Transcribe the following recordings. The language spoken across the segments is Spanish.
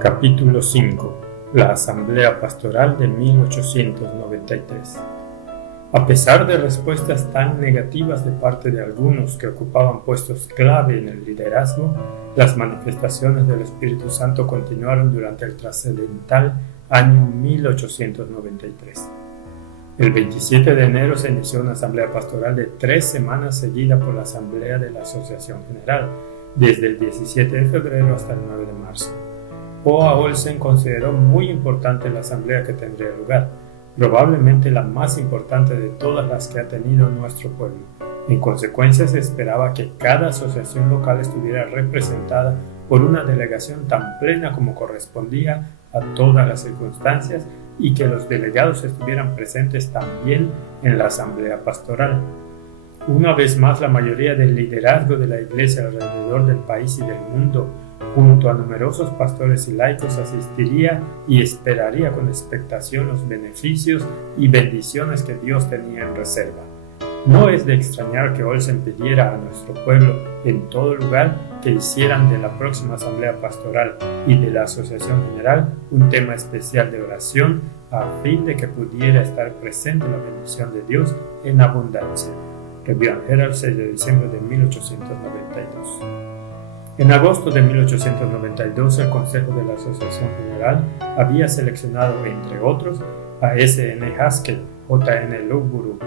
Capítulo 5. La Asamblea Pastoral de 1893. A pesar de respuestas tan negativas de parte de algunos que ocupaban puestos clave en el liderazgo, las manifestaciones del Espíritu Santo continuaron durante el trascendental año 1893. El 27 de enero se inició una asamblea pastoral de 3 semanas seguida por la asamblea de la Asociación General, desde el 17 de febrero hasta el 9 de marzo. O.A. Olsen consideró muy importante la asamblea que tendría lugar, probablemente la más importante de todas las que ha tenido nuestro pueblo. En consecuencia, se esperaba que cada asociación local estuviera representada por una delegación tan plena como correspondía a todas las circunstancias y que los delegados estuvieran presentes también en la asamblea pastoral. Una vez más, la mayoría del liderazgo de la Iglesia alrededor del país y del mundo, junto a numerosos pastores y laicos, asistiría y esperaría con expectación los beneficios y bendiciones que Dios tenía en reserva. No es de extrañar que Olsen pidiera a nuestro pueblo en todo lugar que hicieran de la próxima asamblea pastoral y de la asociación general un tema especial de oración a fin de que pudiera estar presente la bendición de Dios en abundancia. Review and Herald, 6 de diciembre de 1892. En agosto de 1892, el Consejo de la Asociación General había seleccionado, entre otros, a S.N. Haskell, J.N. Loughborough,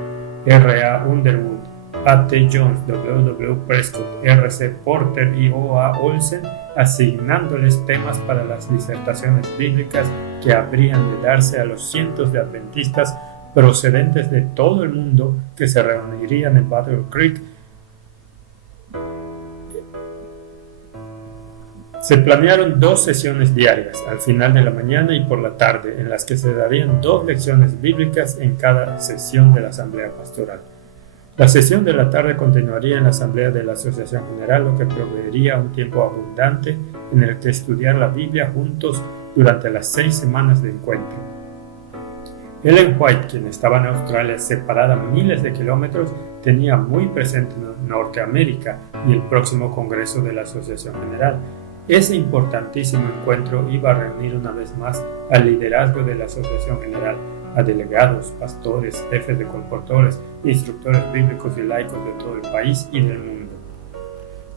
R.A. Underwood, A.T. Jones, W.W. Prescott, R.C. Porter y O.A. Olsen, asignándoles temas para las disertaciones bíblicas que habrían de darse a los cientos de adventistas procedentes de todo el mundo que se reunirían en Battle Creek. Se planearon 2 sesiones diarias, al final de la mañana y por la tarde, en las que se darían 2 lecciones bíblicas en cada sesión de la Asamblea Pastoral. La sesión de la tarde continuaría en la Asamblea de la Asociación General, lo que proveería un tiempo abundante en el que estudiar la Biblia juntos durante las 6 semanas de encuentro. Ellen White, quien estaba en Australia, separada miles de kilómetros, tenía muy presente Norteamérica y el próximo Congreso de la Asociación General. Ese importantísimo encuentro iba a reunir una vez más al liderazgo de la Asociación General, a delegados, pastores, jefes de colportores, instructores bíblicos y laicos de todo el país y del mundo.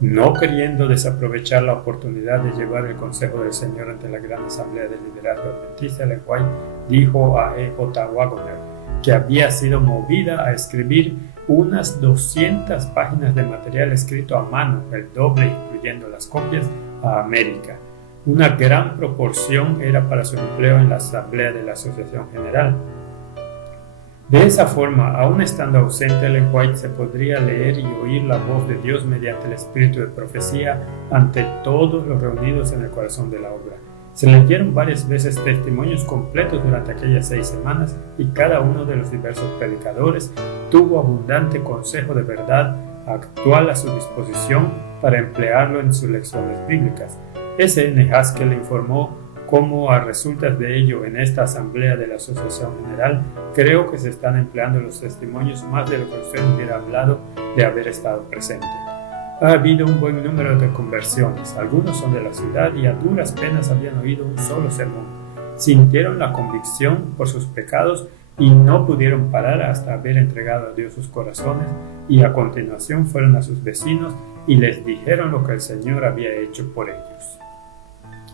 No queriendo desaprovechar la oportunidad de llevar el consejo del Señor ante la gran asamblea del liderazgo adventista, Ellen White dijo a E.J. Waggoner que había sido movida a escribir unas 200 páginas de material escrito a mano, el doble incluyendo las copias, a América. Una gran proporción era para su empleo en la asamblea de la Asociación General. De esa forma, aún estando ausente, Ellen White se podría leer y oír la voz de Dios mediante el espíritu de profecía ante todos los reunidos en el corazón de la obra. Se leyeron varias veces testimonios completos durante aquellas 6 semanas y cada uno de los diversos predicadores tuvo abundante consejo de verdad actual a su disposición para emplearlo en sus lecciones bíblicas. S.N. Haskell informó cómo, a resultas de ello, en esta asamblea de la Asociación General, creo que se están empleando los testimonios más de lo que usted hubiera hablado de haber estado presente. Ha habido un buen número de conversiones, algunos son de la ciudad y a duras penas habían oído un solo sermón. Sintieron la convicción por sus pecados y no pudieron parar hasta haber entregado a Dios sus corazones, y a continuación fueron a sus vecinos y les dijeron lo que el Señor había hecho por ellos.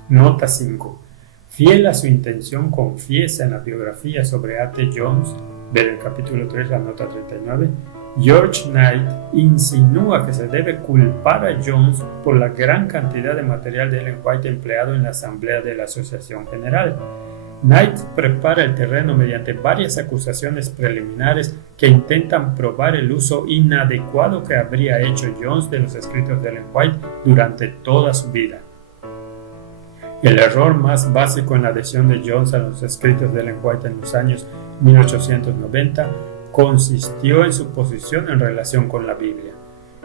Nota 5. Fiel a su intención, confiesa en la biografía sobre A.T. Jones, ver el capítulo 3, la nota 39, George Knight insinúa que se debe culpar a Jones por la gran cantidad de material de Ellen White empleado en la asamblea de la Asociación General. Knight prepara el terreno mediante varias acusaciones preliminares que intentan probar el uso inadecuado que habría hecho Jones de los escritos de Ellen White durante toda su vida. El error más básico en la adhesión de Jones a los escritos de Ellen White en los años 1890 consistió en su posición en relación con la Biblia.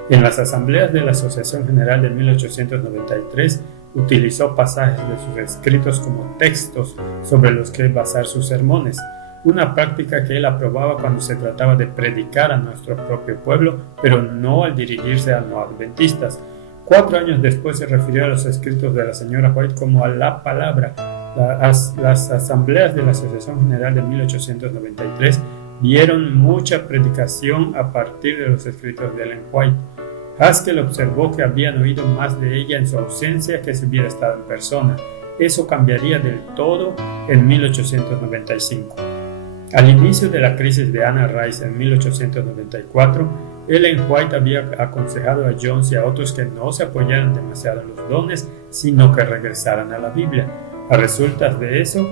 En las asambleas de la Asociación General de 1893, utilizó pasajes de sus escritos como textos sobre los que basar sus sermones, una práctica que él aprobaba cuando se trataba de predicar a nuestro propio pueblo, pero no al dirigirse a no adventistas. 4 años después se refirió a los escritos de la señora White como a la palabra. Las asambleas de la Asociación General de 1893 vieron mucha predicación a partir de los escritos de Ellen White. Haskell observó que habían oído más de ella en su ausencia que si hubiera estado en persona. Eso cambiaría del todo en 1895. Al inicio de la crisis de Anna Rice en 1894, Ellen White había aconsejado a Jones y a otros que no se apoyaran demasiado en los dones, sino que regresaran a la Biblia. A resultas de eso,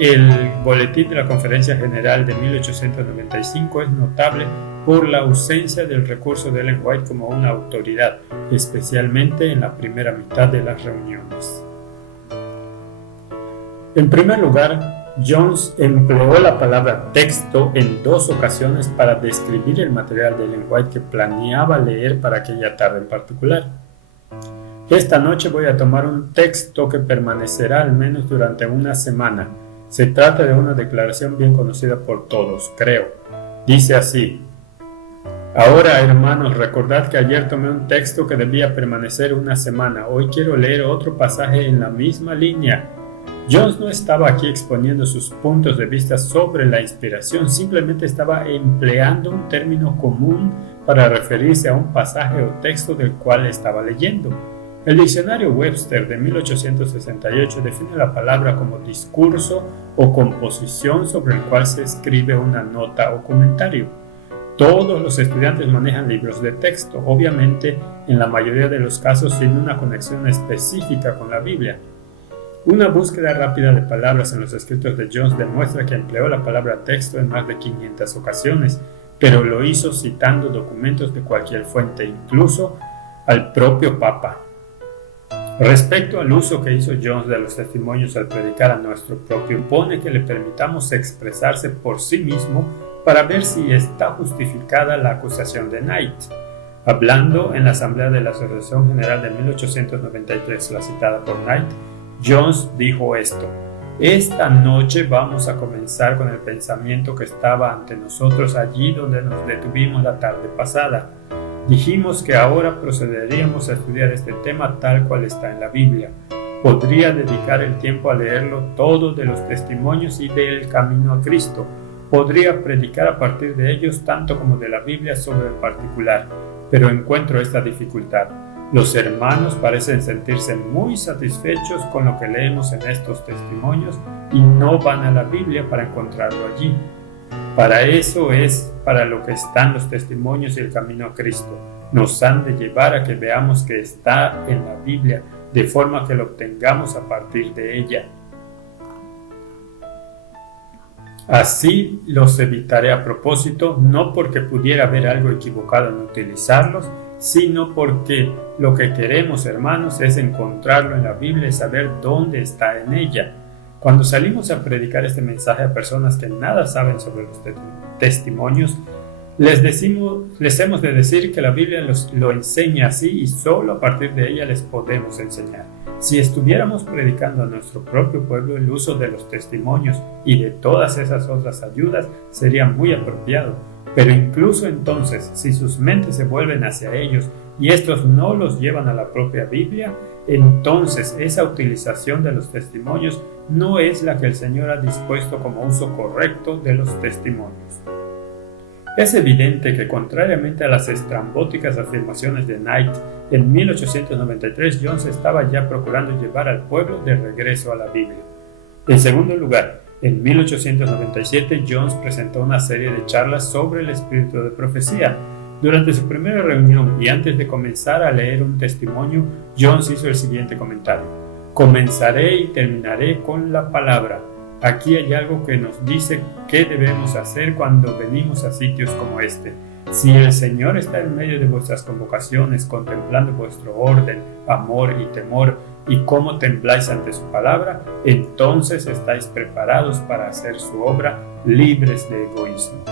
el boletín de la Conferencia General de 1895 es notable por la ausencia del recurso de Ellen White como una autoridad, especialmente en la primera mitad de las reuniones. En primer lugar, Jones empleó la palabra texto en 2 ocasiones para describir el material de Ellen White que planeaba leer para aquella tarde en particular. Esta noche voy a tomar un texto que permanecerá al menos durante una semana. Se trata de una declaración bien conocida por todos, creo. Dice así: ahora, hermanos, recordad que ayer tomé un texto que debía permanecer una semana. Hoy quiero leer otro pasaje en la misma línea. Jones no estaba aquí exponiendo sus puntos de vista sobre la inspiración, simplemente estaba empleando un término común para referirse a un pasaje o texto del cual estaba leyendo. El diccionario Webster de 1868 define la palabra como discurso o composición sobre el cual se escribe una nota o comentario. Todos los estudiantes manejan libros de texto, obviamente en la mayoría de los casos sin una conexión específica con la Biblia. Una búsqueda rápida de palabras en los escritos de Jones demuestra que empleó la palabra texto en más de 500 ocasiones, pero lo hizo citando documentos de cualquier fuente, incluso al propio Papa. Respecto al uso que hizo Jones de los testimonios al predicar a nuestro propio, pone que le permitamos expresarse por sí mismo para ver si está justificada la acusación de Knight. Hablando en la Asamblea de la Asociación General de 1893, la citada por Knight, Jones dijo esto: esta noche vamos a comenzar con el pensamiento que estaba ante nosotros allí donde nos detuvimos la tarde pasada. Dijimos que ahora procederíamos a estudiar este tema tal cual está en la Biblia. Podría dedicar el tiempo a leerlo todo de los testimonios y del camino a Cristo. Podría predicar a partir de ellos tanto como de la Biblia sobre el particular, pero encuentro esta dificultad. Los hermanos parecen sentirse muy satisfechos con lo que leemos en estos testimonios y no van a la Biblia para encontrarlo allí. Para eso es para lo que están los testimonios y el camino a Cristo. Nos han de llevar a que veamos que está en la Biblia, de forma que lo obtengamos a partir de ella. Así los evitaré a propósito, no porque pudiera haber algo equivocado en utilizarlos, sino porque lo que queremos, hermanos, es encontrarlo en la Biblia y saber dónde está en ella. Cuando salimos a predicar este mensaje a personas que nada saben sobre los testimonios, les hemos de decir que la Biblia lo enseña así y solo a partir de ella les podemos enseñar. Si estuviéramos predicando a nuestro propio pueblo, el uso de los testimonios y de todas esas otras ayudas sería muy apropiado. Pero incluso entonces, si sus mentes se vuelven hacia ellos y estos no los llevan a la propia Biblia, entonces esa utilización de los testimonios no es la que el Señor ha dispuesto como uso correcto de los testimonios. Es evidente que, contrariamente a las estrambóticas afirmaciones de Knight, en 1893 Jones estaba ya procurando llevar al pueblo de regreso a la Biblia. En segundo lugar, en 1897 Jones presentó una serie de charlas sobre el espíritu de profecía. Durante su primera reunión y antes de comenzar a leer un testimonio, Jones hizo el siguiente comentario: comenzaré y terminaré con la palabra. Aquí hay algo que nos dice qué debemos hacer cuando venimos a sitios como este. Si el Señor está en medio de vuestras convocaciones, contemplando vuestro orden, amor y temor, y cómo tembláis ante su palabra, entonces estáis preparados para hacer su obra, libres de egoísmo.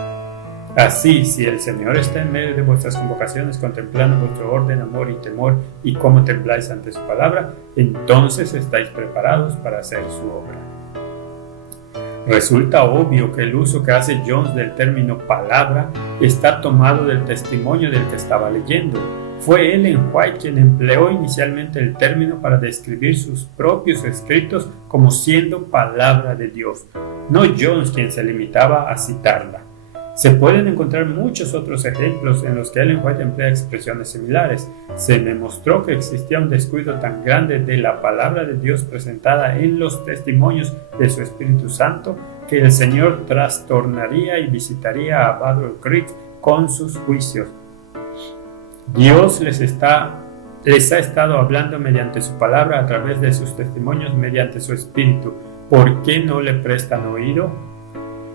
Así, si el Señor está en medio de vuestras convocaciones, contemplando vuestro orden, amor y temor, y cómo tembláis ante su palabra, entonces estáis preparados para hacer su obra. Resulta obvio que el uso que hace Jones del término palabra está tomado del testimonio del que estaba leyendo. Fue Ellen White quien empleó inicialmente el término para describir sus propios escritos como siendo palabra de Dios, no Jones quien se limitaba a citarla. Se pueden encontrar muchos otros ejemplos en los que Ellen White emplea expresiones similares. Se me mostró que existía un descuido tan grande de la palabra de Dios presentada en los testimonios de su Espíritu Santo que el Señor trastornaría y visitaría a Battle Creek con sus juicios. Dios les ha estado hablando mediante su palabra a través de sus testimonios mediante su Espíritu. ¿Por qué no le prestan oído?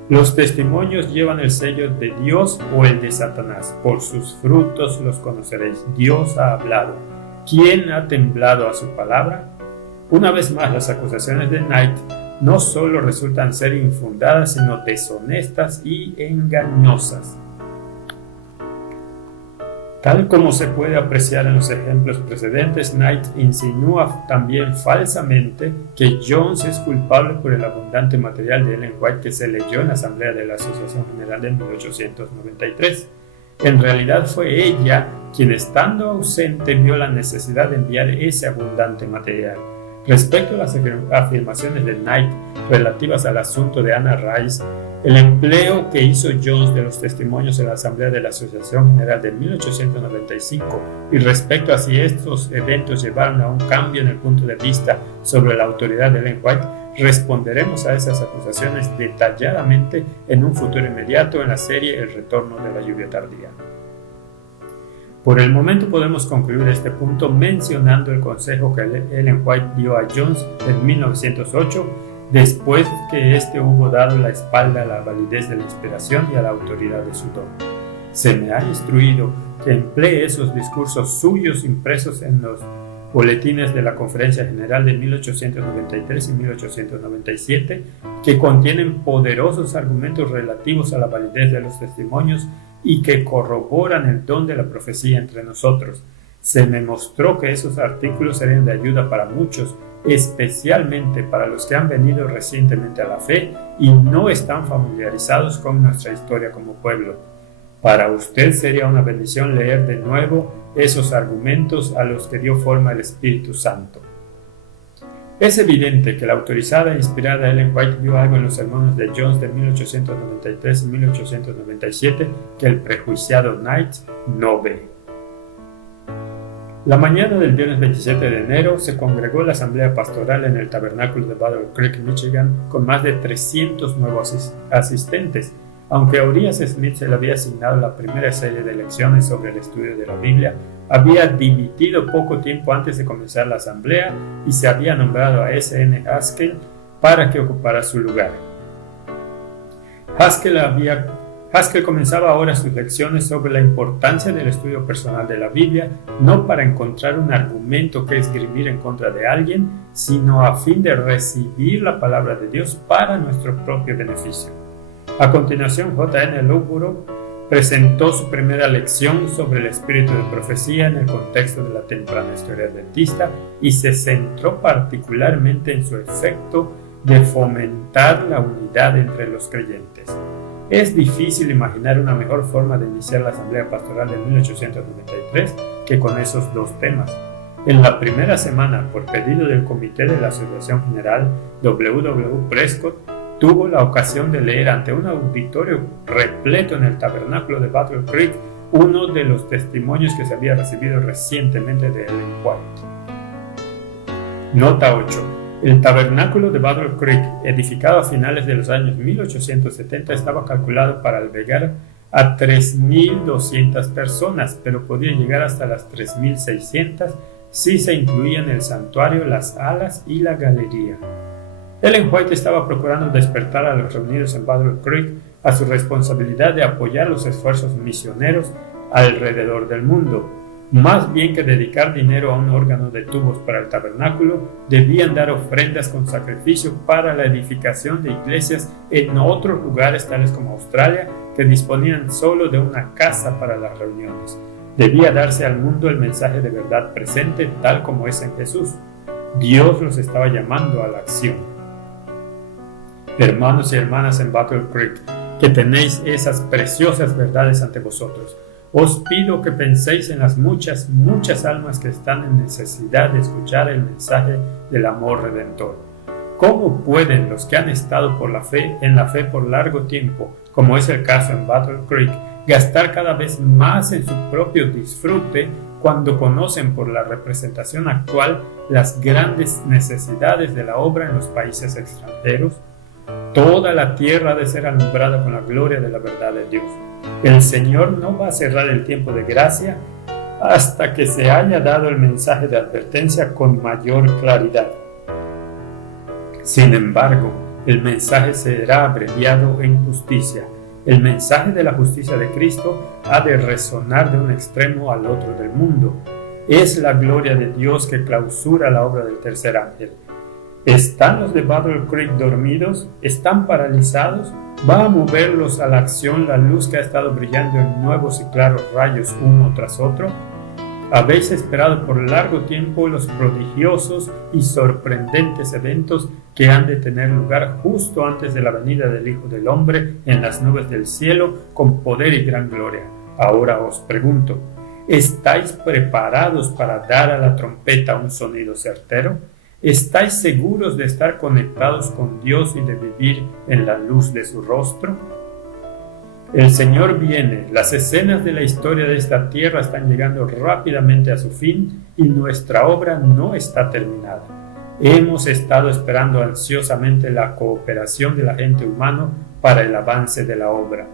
Los testimonios llevan el sello de Dios o el de Satanás. Por sus frutos los conoceréis. Dios ha hablado. ¿Quién ha temblado a su palabra? Una vez más, las acusaciones de Knight no solo resultan ser infundadas, sino deshonestas y engañosas. Tal como se puede apreciar en los ejemplos precedentes, Knight insinúa también falsamente que Jones es culpable por el abundante material de Ellen White que se leyó en la Asamblea de la Asociación General de 1893. En realidad fue ella quien, estando ausente, vio la necesidad de enviar ese abundante material. Respecto a las afirmaciones de Knight relativas al asunto de Anna Rice, el empleo que hizo Jones de los testimonios en la Asamblea de la Asociación General de 1895 y respecto a si estos eventos llevaron a un cambio en el punto de vista sobre la autoridad de Ellen White, responderemos a esas acusaciones detalladamente en un futuro inmediato en la serie El retorno de la lluvia tardía. Por el momento podemos concluir este punto mencionando el consejo que Ellen White dio a Jones en 1908 después que éste hubo dado la espalda a la validez de la inspiración y a la autoridad de su don. Se me ha instruido que emplee esos discursos suyos impresos en los boletines de la Conferencia General de 1893 y 1897, que contienen poderosos argumentos relativos a la validez de los testimonios y que corroboran el don de la profecía entre nosotros. Se me mostró que esos artículos serían de ayuda para muchos, especialmente para los que han venido recientemente a la fe y no están familiarizados con nuestra historia como pueblo. Para usted sería una bendición leer de nuevo esos argumentos a los que dio forma el Espíritu Santo. Es evidente que la autorizada e inspirada Ellen White vio algo en los sermones de Jones de 1893 y 1897 que el prejuiciado Knight no ve. La mañana del viernes 27 de enero se congregó la asamblea pastoral en el tabernáculo de Battle Creek, Michigan, con más de 300 nuevos asistentes. Aunque a Urias Smith se le había asignado la primera serie de lecciones sobre el estudio de la Biblia, había dimitido poco tiempo antes de comenzar la asamblea y se había nombrado a S.N. Haskell para que ocupara su lugar. Haskell comenzaba ahora sus lecciones sobre la importancia del estudio personal de la Biblia, no para encontrar un argumento que esgrimir en contra de alguien, sino a fin de recibir la palabra de Dios para nuestro propio beneficio. A continuación, J.N. Loughborough presentó su primera lección sobre el espíritu de profecía en el contexto de la temprana historia adventista y se centró particularmente en su efecto de fomentar la unidad entre los creyentes. Es difícil imaginar una mejor forma de iniciar la asamblea pastoral de 1893 que con esos dos temas. En la primera semana, por pedido del comité de la Asociación General, W.W. Prescott tuvo la ocasión de leer ante un auditorio repleto en el tabernáculo de Battle Creek uno de los testimonios que se había recibido recientemente de Ellen White. Nota 8. El tabernáculo de Battle Creek, edificado a finales de los años 1870, estaba calculado para albergar a 3.200 personas, pero podía llegar hasta las 3.600 si se incluían el santuario, las alas y la galería. Ellen White estaba procurando despertar a los reunidos en Battle Creek a su responsabilidad de apoyar los esfuerzos misioneros alrededor del mundo. Más bien que dedicar dinero a un órgano de tubos para el tabernáculo, debían dar ofrendas con sacrificio para la edificación de iglesias en otros lugares tales como Australia, que disponían solo de una casa para las reuniones. Debía darse al mundo el mensaje de verdad presente tal como es en Jesús. Dios los estaba llamando a la acción. Hermanos y hermanas en Battle Creek, que tenéis esas preciosas verdades ante vosotros. os pido que penséis en las muchas almas que están en necesidad de escuchar el mensaje del amor redentor. ¿Cómo pueden los que han estado en la fe por largo tiempo, como es el caso en Battle Creek, gastar cada vez más en su propio disfrute cuando conocen por la representación actual las grandes necesidades de la obra en los países extranjeros? Toda la tierra ha de ser alumbrada con la gloria de la verdad de Dios. El Señor no va a cerrar el tiempo de gracia hasta que se haya dado el mensaje de advertencia con mayor claridad. Sin embargo, el mensaje será abreviado en justicia. El mensaje de la justicia de Cristo ha de resonar de un extremo al otro del mundo. Es la gloria de Dios que clausura la obra del tercer ángel. ¿Están los de Battle Creek dormidos? ¿Están paralizados? ¿Va a moverlos a la acción la luz que ha estado brillando en nuevos y claros rayos uno tras otro? Habéis esperado por largo tiempo los prodigiosos y sorprendentes eventos que han de tener lugar justo antes de la venida del Hijo del Hombre en las nubes del cielo con poder y gran gloria. Ahora os pregunto, ¿estáis preparados para dar a la trompeta un sonido certero? ¿Estáis seguros de estar conectados con Dios y de vivir en la luz de su rostro? El Señor viene, las escenas de la historia de esta tierra están llegando rápidamente a su fin y nuestra obra no está terminada. Hemos estado esperando ansiosamente la cooperación del agente humano para el avance de la obra.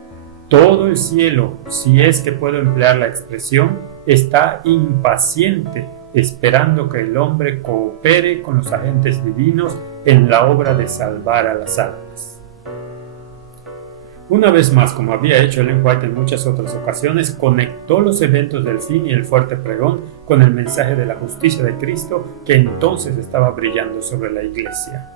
Todo el cielo, si es que puedo emplear la expresión, está impaciente esperando que el hombre coopere con los agentes divinos en la obra de salvar a las almas. Una vez más, como había hecho Ellen White en muchas otras ocasiones, conectó los eventos del fin y el fuerte pregón con el mensaje de la justicia de Cristo que entonces estaba brillando sobre la iglesia.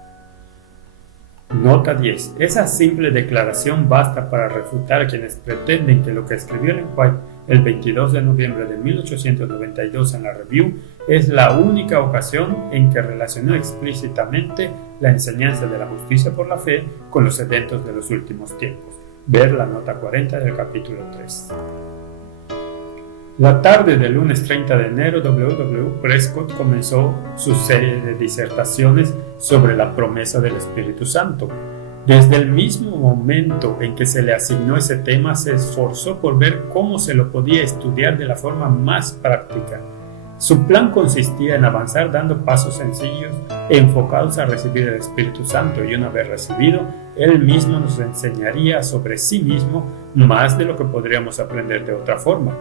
Nota 10. Esa simple declaración basta para refutar a quienes pretenden que lo que escribió Ellen White el 22 de noviembre de 1892 en la Review es la única ocasión en que relacionó explícitamente la enseñanza de la justicia por la fe con los eventos de los últimos tiempos. Ver la nota 40 del capítulo 3. La tarde del lunes 30 de enero, W. Prescott comenzó su serie de disertaciones sobre la promesa del Espíritu Santo. Desde el mismo momento en que se le asignó ese tema, se esforzó por ver cómo se lo podía estudiar de la forma más práctica. Su plan consistía en avanzar dando pasos sencillos enfocados a recibir el Espíritu Santo, y una vez recibido, él mismo nos enseñaría sobre sí mismo más de lo que podríamos aprender de otra forma.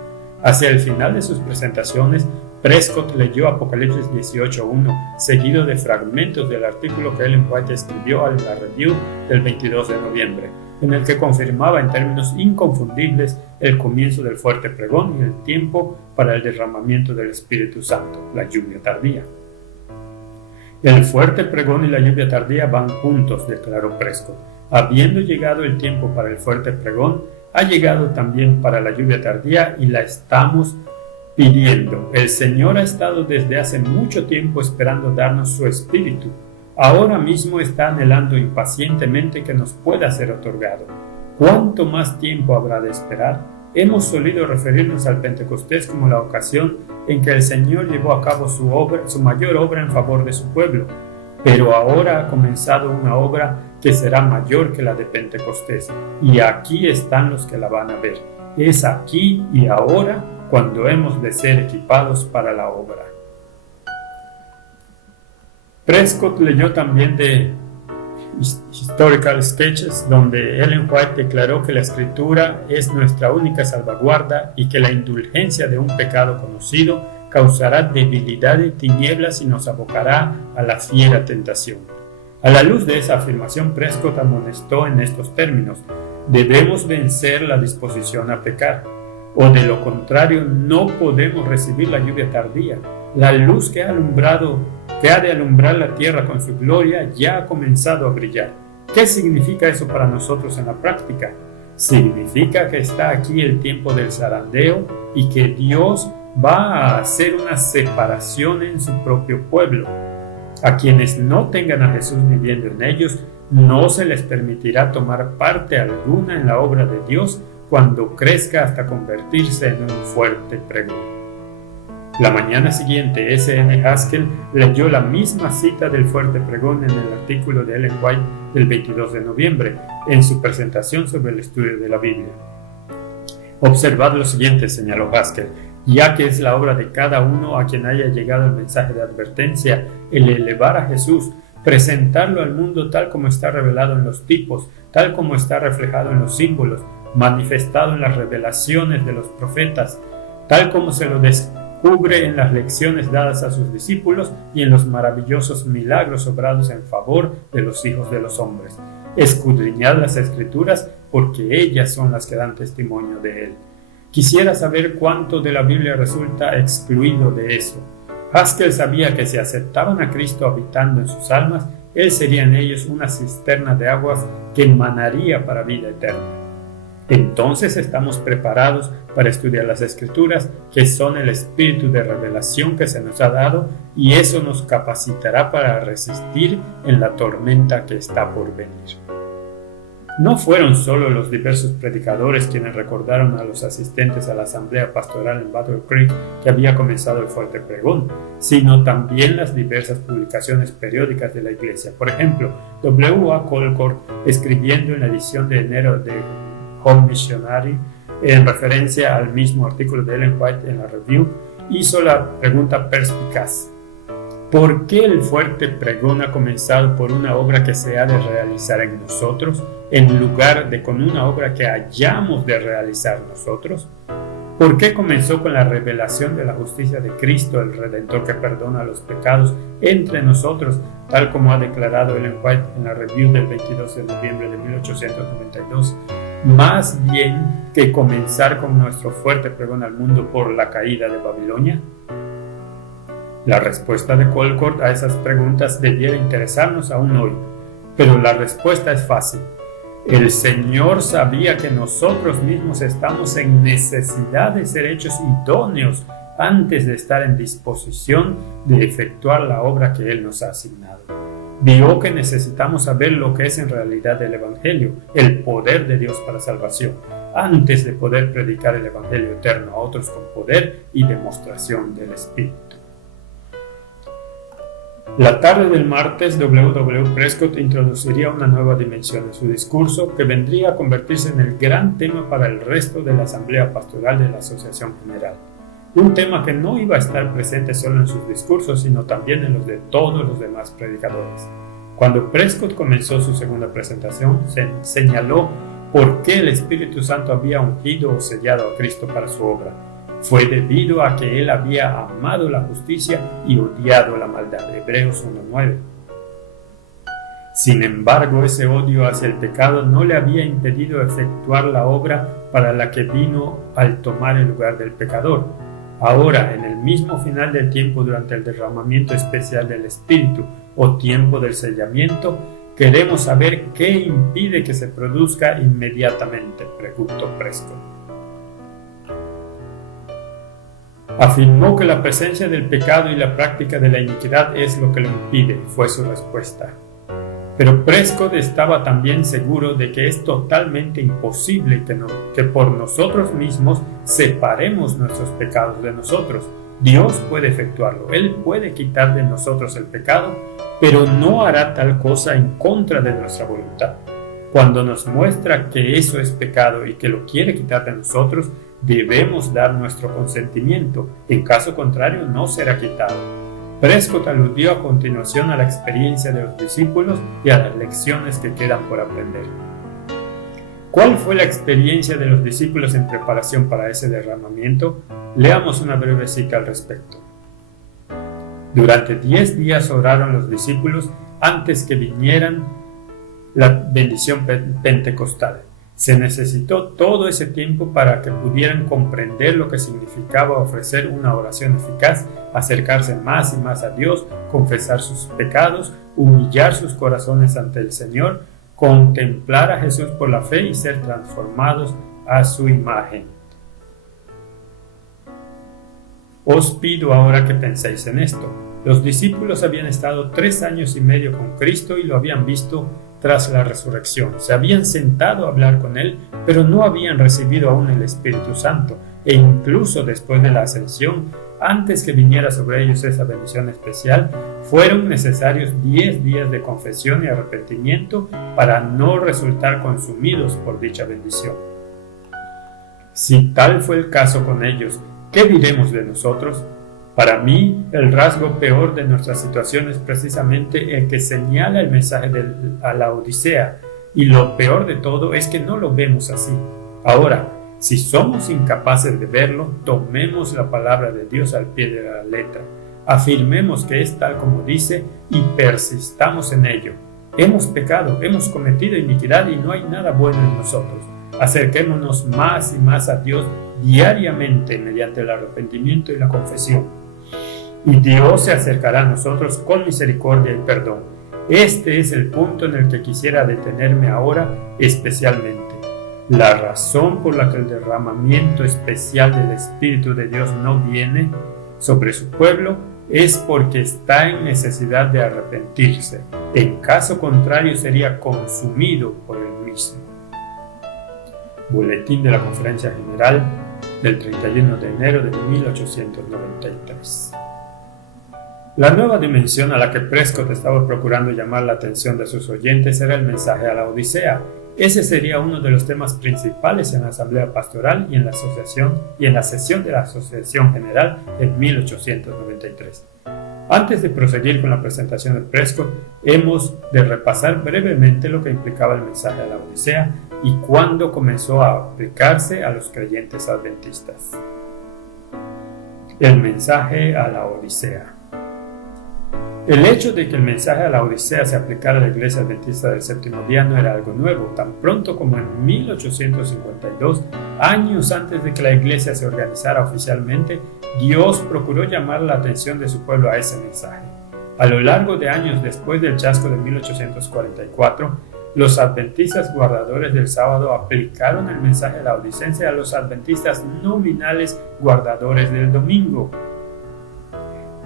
Hacia el final de sus presentaciones, Prescott leyó Apocalipsis 18:1, seguido de fragmentos del artículo que Ellen White escribió a la Review del 22 de noviembre, en el que confirmaba en términos inconfundibles el comienzo del fuerte pregón y el tiempo para el derramamiento del Espíritu Santo, la lluvia tardía. El fuerte pregón y la lluvia tardía van juntos, declaró Prescott. Habiendo llegado el tiempo para el fuerte pregón, ha llegado también para la lluvia tardía y la estamos pidiendo. El Señor ha estado desde hace mucho tiempo esperando darnos su Espíritu. Ahora mismo está anhelando impacientemente que nos pueda ser otorgado. ¿Cuánto más tiempo habrá de esperar? Hemos solido referirnos al Pentecostés como la ocasión en que el Señor llevó a cabo su mayor obra en favor de su pueblo. Pero ahora ha comenzado una obra que será mayor que la de Pentecostés, y aquí están los que la van a ver. Es aquí y ahora cuando hemos de ser equipados para la obra. Prescott leyó también de Historical Sketches, donde Ellen White declaró que la Escritura es nuestra única salvaguarda y que la indulgencia de un pecado conocido causará debilidad y tinieblas y nos abocará a la fiera tentación. A la luz de esa afirmación, Prescott amonestó en estos términos: debemos vencer la disposición a pecar, o de lo contrario no podemos recibir la lluvia tardía. La luz que ha de alumbrar la tierra con su gloria ya ha comenzado a brillar. ¿Qué significa eso para nosotros en la práctica? Significa que está aquí el tiempo del zarandeo y que Dios va a hacer una separación en su propio pueblo. A quienes no tengan a Jesús viviendo en ellos, no se les permitirá tomar parte alguna en la obra de Dios, cuando crezca hasta convertirse en un fuerte pregón. La mañana siguiente, S.N. Haskell leyó la misma cita del fuerte pregón en el artículo de Ellen White del 22 de noviembre, en su presentación sobre el estudio de la Biblia. Observad lo siguiente, señaló Haskell, ya que es la obra de cada uno a quien haya llegado el mensaje de advertencia, el elevar a Jesús, presentarlo al mundo tal como está revelado en los tipos, tal como está reflejado en los símbolos, manifestado en las revelaciones de los profetas, tal como se lo descubre en las lecciones dadas a sus discípulos y en los maravillosos milagros obrados en favor de los hijos de los hombres. Escudriñad las Escrituras, porque ellas son las que dan testimonio de él. Quisiera saber cuánto de la Biblia resulta excluido de eso. Haskell sabía que si aceptaban a Cristo habitando en sus almas, él sería en ellos una cisterna de aguas que emanaría para vida eterna. Entonces estamos preparados para estudiar las Escrituras, que son el espíritu de revelación que se nos ha dado, y eso nos capacitará para resistir en la tormenta que está por venir. No fueron solo los diversos predicadores quienes recordaron a los asistentes a la asamblea pastoral en Battle Creek que había comenzado el fuerte pregón, sino también las diversas publicaciones periódicas de la iglesia. Por ejemplo, W.A. Colcord, escribiendo en la edición de enero de Home Missionary, en referencia al mismo artículo de Ellen White en la Review, hizo la pregunta perspicaz: ¿por qué el fuerte pregón ha comenzado por una obra que se ha de realizar en nosotros, en lugar de con una obra que hayamos de realizar nosotros? ¿Por qué comenzó con la revelación de la justicia de Cristo, el Redentor que perdona los pecados entre nosotros, tal como ha declarado Ellen White en la Review del 22 de noviembre de 1892, más bien que comenzar con nuestro fuerte pregón al mundo por la caída de Babilonia? La respuesta de Colcord a esas preguntas debiera interesarnos aún hoy, pero la respuesta es fácil. El Señor sabía que nosotros mismos estamos en necesidad de ser hechos idóneos antes de estar en disposición de efectuar la obra que Él nos ha asignado. Vio que necesitamos saber lo que es en realidad el Evangelio, el poder de Dios para salvación, antes de poder predicar el Evangelio eterno a otros con poder y demostración del Espíritu. La tarde del martes, W. Prescott introduciría una nueva dimensión en su discurso que vendría a convertirse en el gran tema para el resto de la Asamblea Pastoral de la Asociación General. Un tema que no iba a estar presente solo en sus discursos, sino también en los de todos los demás predicadores. Cuando Prescott comenzó su segunda presentación, señaló por qué el Espíritu Santo había ungido o sellado a Cristo para su obra. Fue debido a que él había amado la justicia y odiado la maldad. Hebreos 1:9. Sin embargo, ese odio hacia el pecado no le había impedido efectuar la obra para la que vino al tomar el lugar del pecador. Ahora, en el mismo final del tiempo durante el derramamiento especial del Espíritu o tiempo del sellamiento, queremos saber qué impide que se produzca inmediatamente, preguntó Prescott. Afirmó que la presencia del pecado y la práctica de la iniquidad es lo que lo impide, fue su respuesta. Pero Prescott estaba también seguro de que es totalmente imposible que por nosotros mismos separemos nuestros pecados de nosotros. Dios puede efectuarlo, Él puede quitar de nosotros el pecado, pero no hará tal cosa en contra de nuestra voluntad. Cuando nos muestra que eso es pecado y que lo quiere quitar de nosotros, debemos dar nuestro consentimiento, en caso contrario no será quitado. Prescott aludió a continuación a la experiencia de los discípulos y a las lecciones que quedan por aprender. ¿Cuál fue la experiencia de los discípulos en preparación para ese derramamiento? Leamos una breve cita al respecto. Durante 10 días oraron los discípulos antes que vinieran la bendición pentecostal. Se necesitó todo ese tiempo para que pudieran comprender lo que significaba ofrecer una oración eficaz, acercarse más y más a Dios, confesar sus pecados, humillar sus corazones ante el Señor, contemplar a Jesús por la fe y ser transformados a su imagen. Os pido ahora que penséis en esto. Los discípulos habían estado 3 años y medio con Cristo y lo habían visto tras la resurrección. Se habían sentado a hablar con él, pero no habían recibido aún el Espíritu Santo, e incluso después de la ascensión, antes que viniera sobre ellos esa bendición especial, fueron necesarios 10 días de confesión y arrepentimiento para no resultar consumidos por dicha bendición. Si tal fue el caso con ellos, ¿qué diremos de nosotros? Para mí, el rasgo peor de nuestra situación es precisamente el que señala el mensaje a la Odisea, y lo peor de todo es que no lo vemos así. Ahora, si somos incapaces de verlo, tomemos la palabra de Dios al pie de la letra, afirmemos que es tal como dice y persistamos en ello. Hemos pecado, hemos cometido iniquidad y no hay nada bueno en nosotros. Acerquémonos más y más a Dios diariamente mediante el arrepentimiento y la confesión. Y Dios se acercará a nosotros con misericordia y perdón. Este es el punto en el que quisiera detenerme ahora especialmente. La razón por la que el derramamiento especial del Espíritu de Dios no viene sobre su pueblo es porque está en necesidad de arrepentirse. En caso contrario sería consumido por él mismo. Boletín de la Conferencia General del 31 de enero de 1893. La nueva dimensión a la que Prescott estaba procurando llamar la atención de sus oyentes era el mensaje a la Odisea. Ese sería uno de los temas principales en la Asamblea Pastoral y en la sesión de la Asociación General en 1893. Antes de proseguir con la presentación de Prescott, hemos de repasar brevemente lo que implicaba el mensaje a la Odisea y cuándo comenzó a aplicarse a los creyentes adventistas. El mensaje a la Odisea. El hecho de que el mensaje a la Odisea se aplicara a la Iglesia Adventista del Séptimo Día no era algo nuevo. Tan pronto como en 1852, años antes de que la Iglesia se organizara oficialmente, Dios procuró llamar la atención de su pueblo a ese mensaje. A lo largo de años después del chasco de 1844, los adventistas guardadores del sábado aplicaron el mensaje laodicense a los adventistas nominales guardadores del domingo.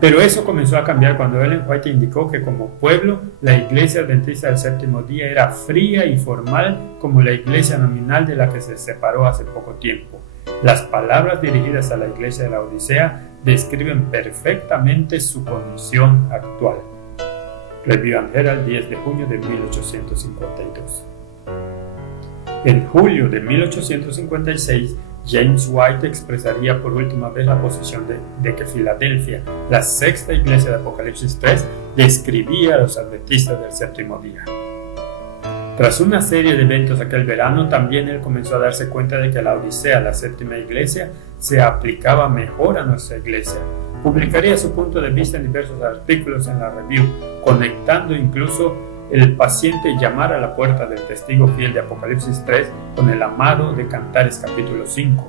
Pero eso comenzó a cambiar cuando Ellen White indicó que como pueblo, la Iglesia Adventista del Séptimo Día era fría y formal como la iglesia nominal de la que se separó hace poco tiempo. Las palabras dirigidas a la Iglesia de la Odisea describen perfectamente su condición actual. Review and Herald, 10 de junio de 1852. En julio de 1856, James White expresaría por última vez la posición de que Filadelfia, la sexta iglesia de Apocalipsis 3, describía a los adventistas del séptimo día. Tras una serie de eventos aquel verano, también él comenzó a darse cuenta de que la Odisea, la séptima iglesia, se aplicaba mejor a nuestra iglesia. Publicaría su punto de vista en diversos artículos en la Review, conectando incluso el paciente llamar a la puerta del testigo fiel de Apocalipsis 3 con el amado de Cantares capítulo 5.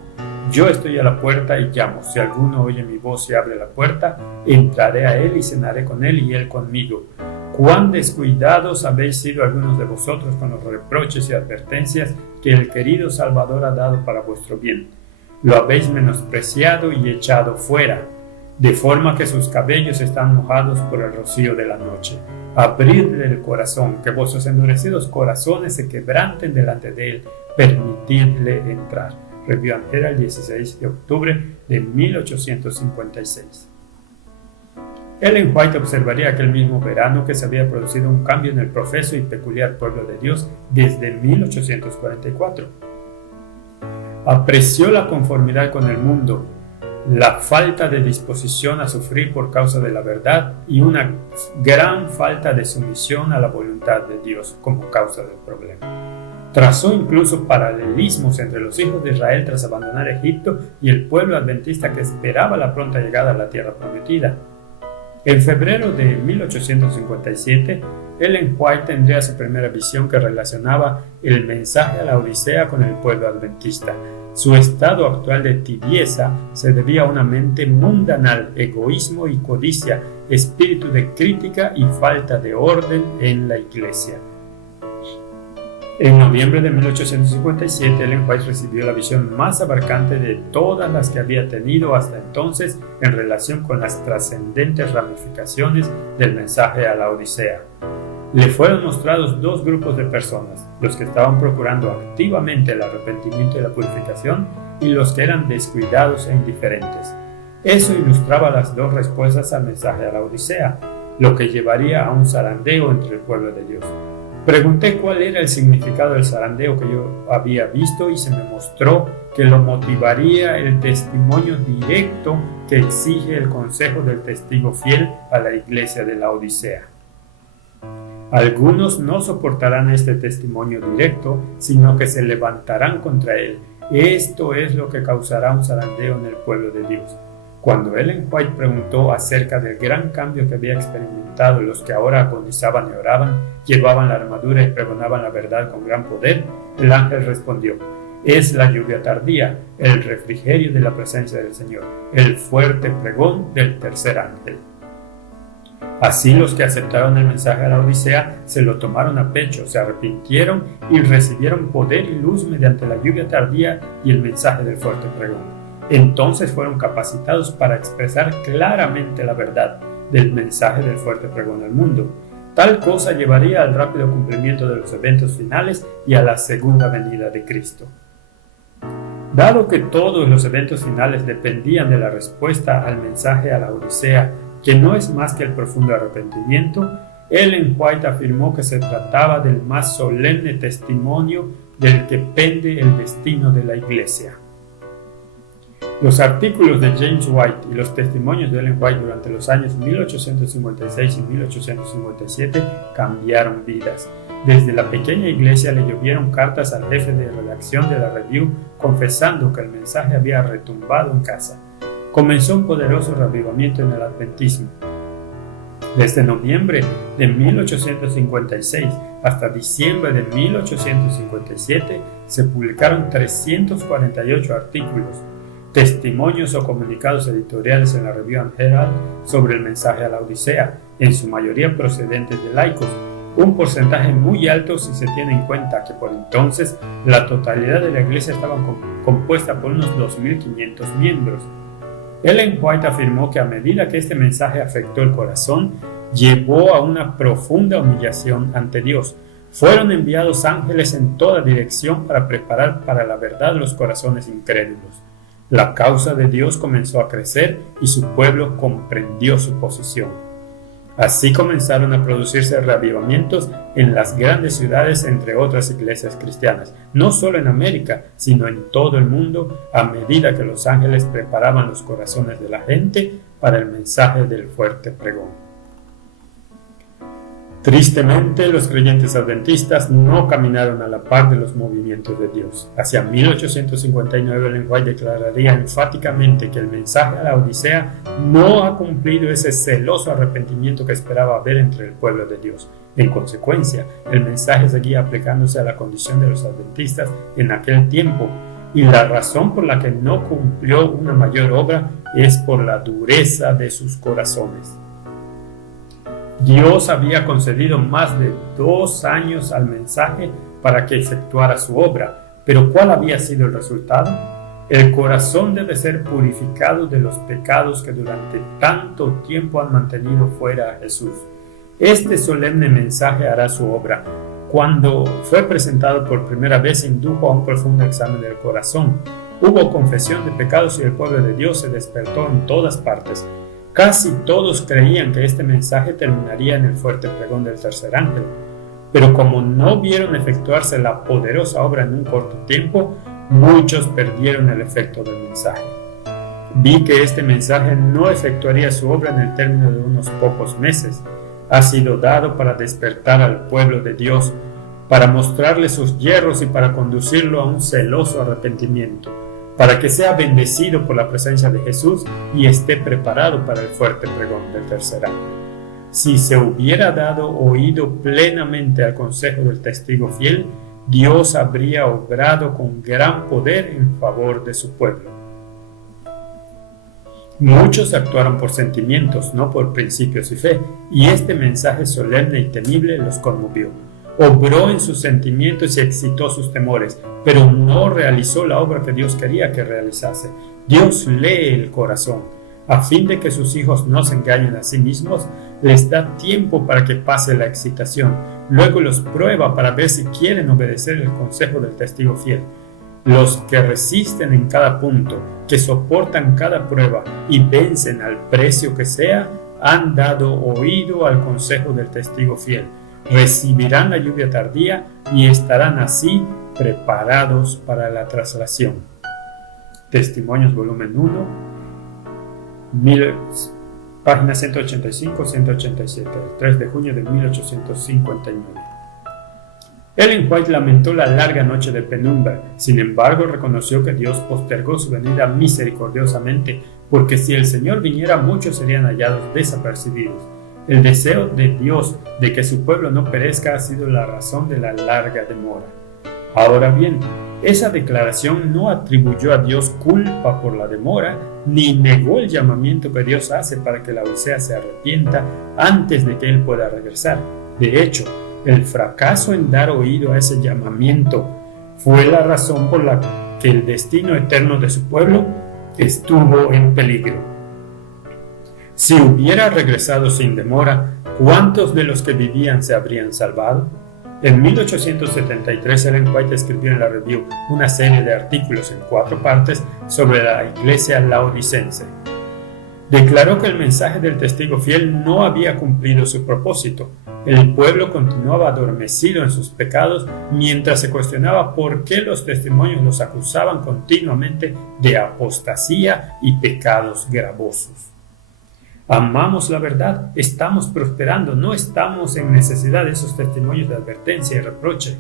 Yo estoy a la puerta y llamo. Si alguno oye mi voz y abre la puerta, entraré a él y cenaré con él y él conmigo. Cuán descuidados habéis sido algunos de vosotros con los reproches y advertencias que el querido Salvador ha dado para vuestro bien. Lo habéis menospreciado y echado fuera, de forma que sus cabellos están mojados por el rocío de la noche. Abridle el corazón, que vuestros endurecidos corazones se quebranten delante de él, permitidle entrar. Review and Herald, 16 de octubre de 1856. Ellen White observaría aquel mismo verano que se había producido un cambio en el profeso y peculiar pueblo de Dios desde 1844. Apreció la conformidad con el mundo, la falta de disposición a sufrir por causa de la verdad y una gran falta de sumisión a la voluntad de Dios como causa del problema. Trazó incluso paralelismos entre los hijos de Israel tras abandonar Egipto y el pueblo adventista que esperaba la pronta llegada a la tierra prometida. En febrero de 1857, Ellen White tendría su primera visión que relacionaba el mensaje a la Odisea con el pueblo adventista. Su estado actual de tibieza se debía a una mente mundanal, egoísmo y codicia, espíritu de crítica y falta de orden en la iglesia. En noviembre de 1857, Ellen White recibió la visión más abarcante de todas las que había tenido hasta entonces en relación con las trascendentes ramificaciones del mensaje a la Odisea. Le fueron mostrados dos grupos de personas, los que estaban procurando activamente el arrepentimiento y la purificación y los que eran descuidados e indiferentes. Eso ilustraba las dos respuestas al mensaje a la Odisea, lo que llevaría a un zarandeo entre el pueblo de Dios. Pregunté cuál era el significado del zarandeo que yo había visto y se me mostró que lo motivaría el testimonio directo que exige el consejo del testigo fiel a la iglesia de la Odisea. Algunos no soportarán este testimonio directo, sino que se levantarán contra él. Esto es lo que causará un zarandeo en el pueblo de Dios. Cuando Ellen White preguntó acerca del gran cambio que había experimentado los que ahora agonizaban y oraban, llevaban la armadura y pregonaban la verdad con gran poder, el ángel respondió: es la lluvia tardía, el refrigerio de la presencia del Señor, el fuerte pregón del tercer ángel. Así los que aceptaron el mensaje a la Odisea se lo tomaron a pecho, se arrepintieron y recibieron poder y luz mediante la lluvia tardía y el mensaje del fuerte pregón. Entonces fueron capacitados para expresar claramente la verdad del mensaje del fuerte pregón al mundo. Tal cosa llevaría al rápido cumplimiento de los eventos finales y a la segunda venida de Cristo. Dado que todos los eventos finales dependían de la respuesta al mensaje a la Odisea, que no es más que el profundo arrepentimiento, Ellen White afirmó que se trataba del más solemne testimonio del que pende el destino de la Iglesia. Los artículos de James White y los testimonios de Ellen White durante los años 1856 y 1857 cambiaron vidas. Desde la pequeña iglesia le llovieron cartas al jefe de redacción de la Review confesando que el mensaje había retumbado en casa. Comenzó un poderoso reavivamiento en el adventismo. Desde noviembre de 1856 hasta diciembre de 1857 se publicaron 348 artículos, testimonios o comunicados editoriales en la Review and Herald sobre el mensaje a la Odisea, en su mayoría procedentes de laicos, un porcentaje muy alto si se tiene en cuenta que por entonces la totalidad de la iglesia estaba compuesta por unos 2.500 miembros. Ellen White afirmó que a medida que este mensaje afectó el corazón, llevó a una profunda humillación ante Dios. Fueron enviados ángeles en toda dirección para preparar para la verdad los corazones incrédulos. La causa de Dios comenzó a crecer y su pueblo comprendió su posición. Así comenzaron a producirse reavivamientos en las grandes ciudades, entre otras iglesias cristianas, no solo en América, sino en todo el mundo, a medida que los ángeles preparaban los corazones de la gente para el mensaje del fuerte pregón. Tristemente, los creyentes adventistas no caminaron a la par de los movimientos de Dios. Hacia 1859, Ellen White declararía enfáticamente que el mensaje a la Odisea no ha cumplido ese celoso arrepentimiento que esperaba ver entre el pueblo de Dios. En consecuencia, el mensaje seguía aplicándose a la condición de los adventistas en aquel tiempo, y la razón por la que no cumplió una mayor obra es por la dureza de sus corazones. Dios había concedido más de 2 años al mensaje para que efectuara su obra, pero ¿cuál había sido el resultado? El corazón debe ser purificado de los pecados que durante tanto tiempo han mantenido fuera a Jesús. Este solemne mensaje hará su obra. Cuando fue presentado por primera vez, indujo a un profundo examen del corazón. Hubo confesión de pecados y el pueblo de Dios se despertó en todas partes. Casi todos creían que este mensaje terminaría en el fuerte pregón del tercer ángel, pero como no vieron efectuarse la poderosa obra en un corto tiempo, muchos perdieron el efecto del mensaje. Vi que este mensaje no efectuaría su obra en el término de unos pocos meses. Ha sido dado para despertar al pueblo de Dios, para mostrarle sus yerros y para conducirlo a un celoso arrepentimiento, para que sea bendecido por la presencia de Jesús y esté preparado para el fuerte pregón del tercer ángel. Si se hubiera dado oído plenamente al consejo del testigo fiel, Dios habría obrado con gran poder en favor de su pueblo. Muchos actuaron por sentimientos, no por principios y fe, y este mensaje solemne y temible los conmovió. Obró en sus sentimientos y excitó sus temores, pero no realizó la obra que Dios quería que realizase. Dios lee el corazón. A fin de que sus hijos no se engañen a sí mismos, les da tiempo para que pase la excitación, luego los prueba para ver si quieren obedecer el consejo del testigo fiel. Los que resisten en cada punto, que soportan cada prueba y vencen al precio que sea, han dado oído al consejo del testigo fiel. Recibirán la lluvia tardía y estarán así preparados para la traslación. Testimonios, volumen 1, páginas 185-187, el 3 de junio de 1859. Ellen White lamentó la larga noche de penumbra, sin embargo reconoció que Dios postergó su venida misericordiosamente, porque si el Señor viniera muchos serían hallados desapercibidos. El deseo de Dios de que su pueblo no perezca ha sido la razón de la larga demora. Ahora bien, esa declaración no atribuyó a Dios culpa por la demora, ni negó el llamamiento que Dios hace para que la Odisea se arrepienta antes de que Él pueda regresar. De hecho, el fracaso en dar oído a ese llamamiento fue la razón por la que el destino eterno de su pueblo estuvo en peligro. Si hubiera regresado sin demora, ¿cuántos de los que vivían se habrían salvado? En 1873, Ellen White escribió en la Review una serie de artículos en 4 partes sobre la iglesia laodicense. Declaró que el mensaje del testigo fiel no había cumplido su propósito. El pueblo continuaba adormecido en sus pecados mientras se cuestionaba por qué los testimonios los acusaban continuamente de apostasía y pecados gravosos. Amamos la verdad, estamos prosperando, no estamos en necesidad de esos testimonios de advertencia y reproche.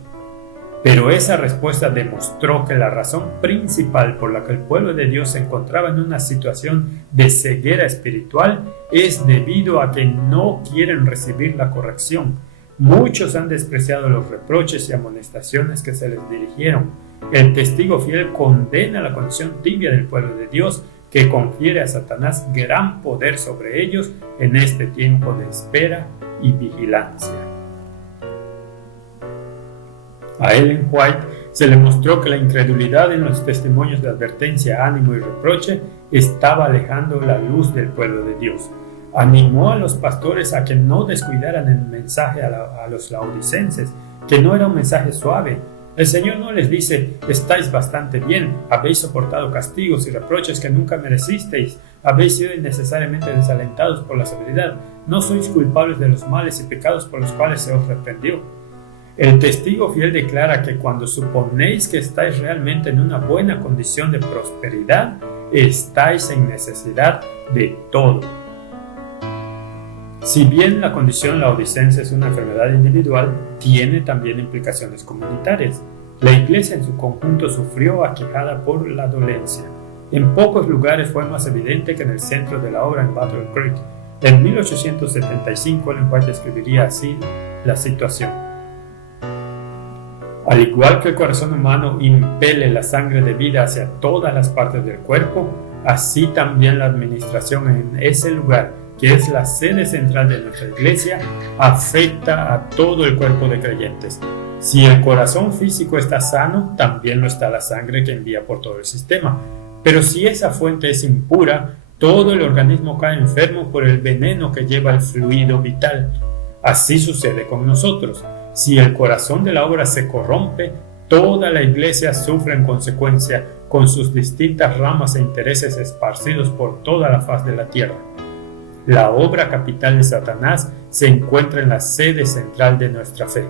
Pero esa respuesta demostró que la razón principal por la que el pueblo de Dios se encontraba en una situación de ceguera espiritual es debido a que no quieren recibir la corrección. Muchos han despreciado los reproches y amonestaciones que se les dirigieron. El testigo fiel condena la condición tibia del pueblo de Dios, que confiere a Satanás gran poder sobre ellos en este tiempo de espera y vigilancia. A Ellen White se le mostró que la incredulidad en los testimonios de advertencia, ánimo y reproche estaba alejando la luz del pueblo de Dios. Animó a los pastores a que no descuidaran el mensaje a los laodicenses, que no era un mensaje suave. El Señor no les dice: estáis bastante bien, habéis soportado castigos y reproches que nunca merecisteis, habéis sido innecesariamente desalentados por la severidad, no sois culpables de los males y pecados por los cuales se os reprendió. El testigo fiel declara que cuando suponéis que estáis realmente en una buena condición de prosperidad, estáis en necesidad de todo. Si bien la condición laodicense es una enfermedad individual, tiene también implicaciones comunitarias. La iglesia en su conjunto sufrió aquejada por la dolencia. En pocos lugares fue más evidente que en el centro de la obra en Battle Creek. En 1875, Ellen White escribiría así la situación. Al igual que el corazón humano impele la sangre de vida hacia todas las partes del cuerpo, así también la administración en ese lugar, que es la sede central de nuestra iglesia, afecta a todo el cuerpo de creyentes. Si el corazón físico está sano, también lo está la sangre que envía por todo el sistema. Pero si esa fuente es impura, todo el organismo cae enfermo por el veneno que lleva el fluido vital. Así sucede con nosotros. Si el corazón de la obra se corrompe, toda la iglesia sufre en consecuencia, con sus distintas ramas e intereses esparcidos por toda la faz de la tierra. La obra capital de Satanás se encuentra en la sede central de nuestra fe.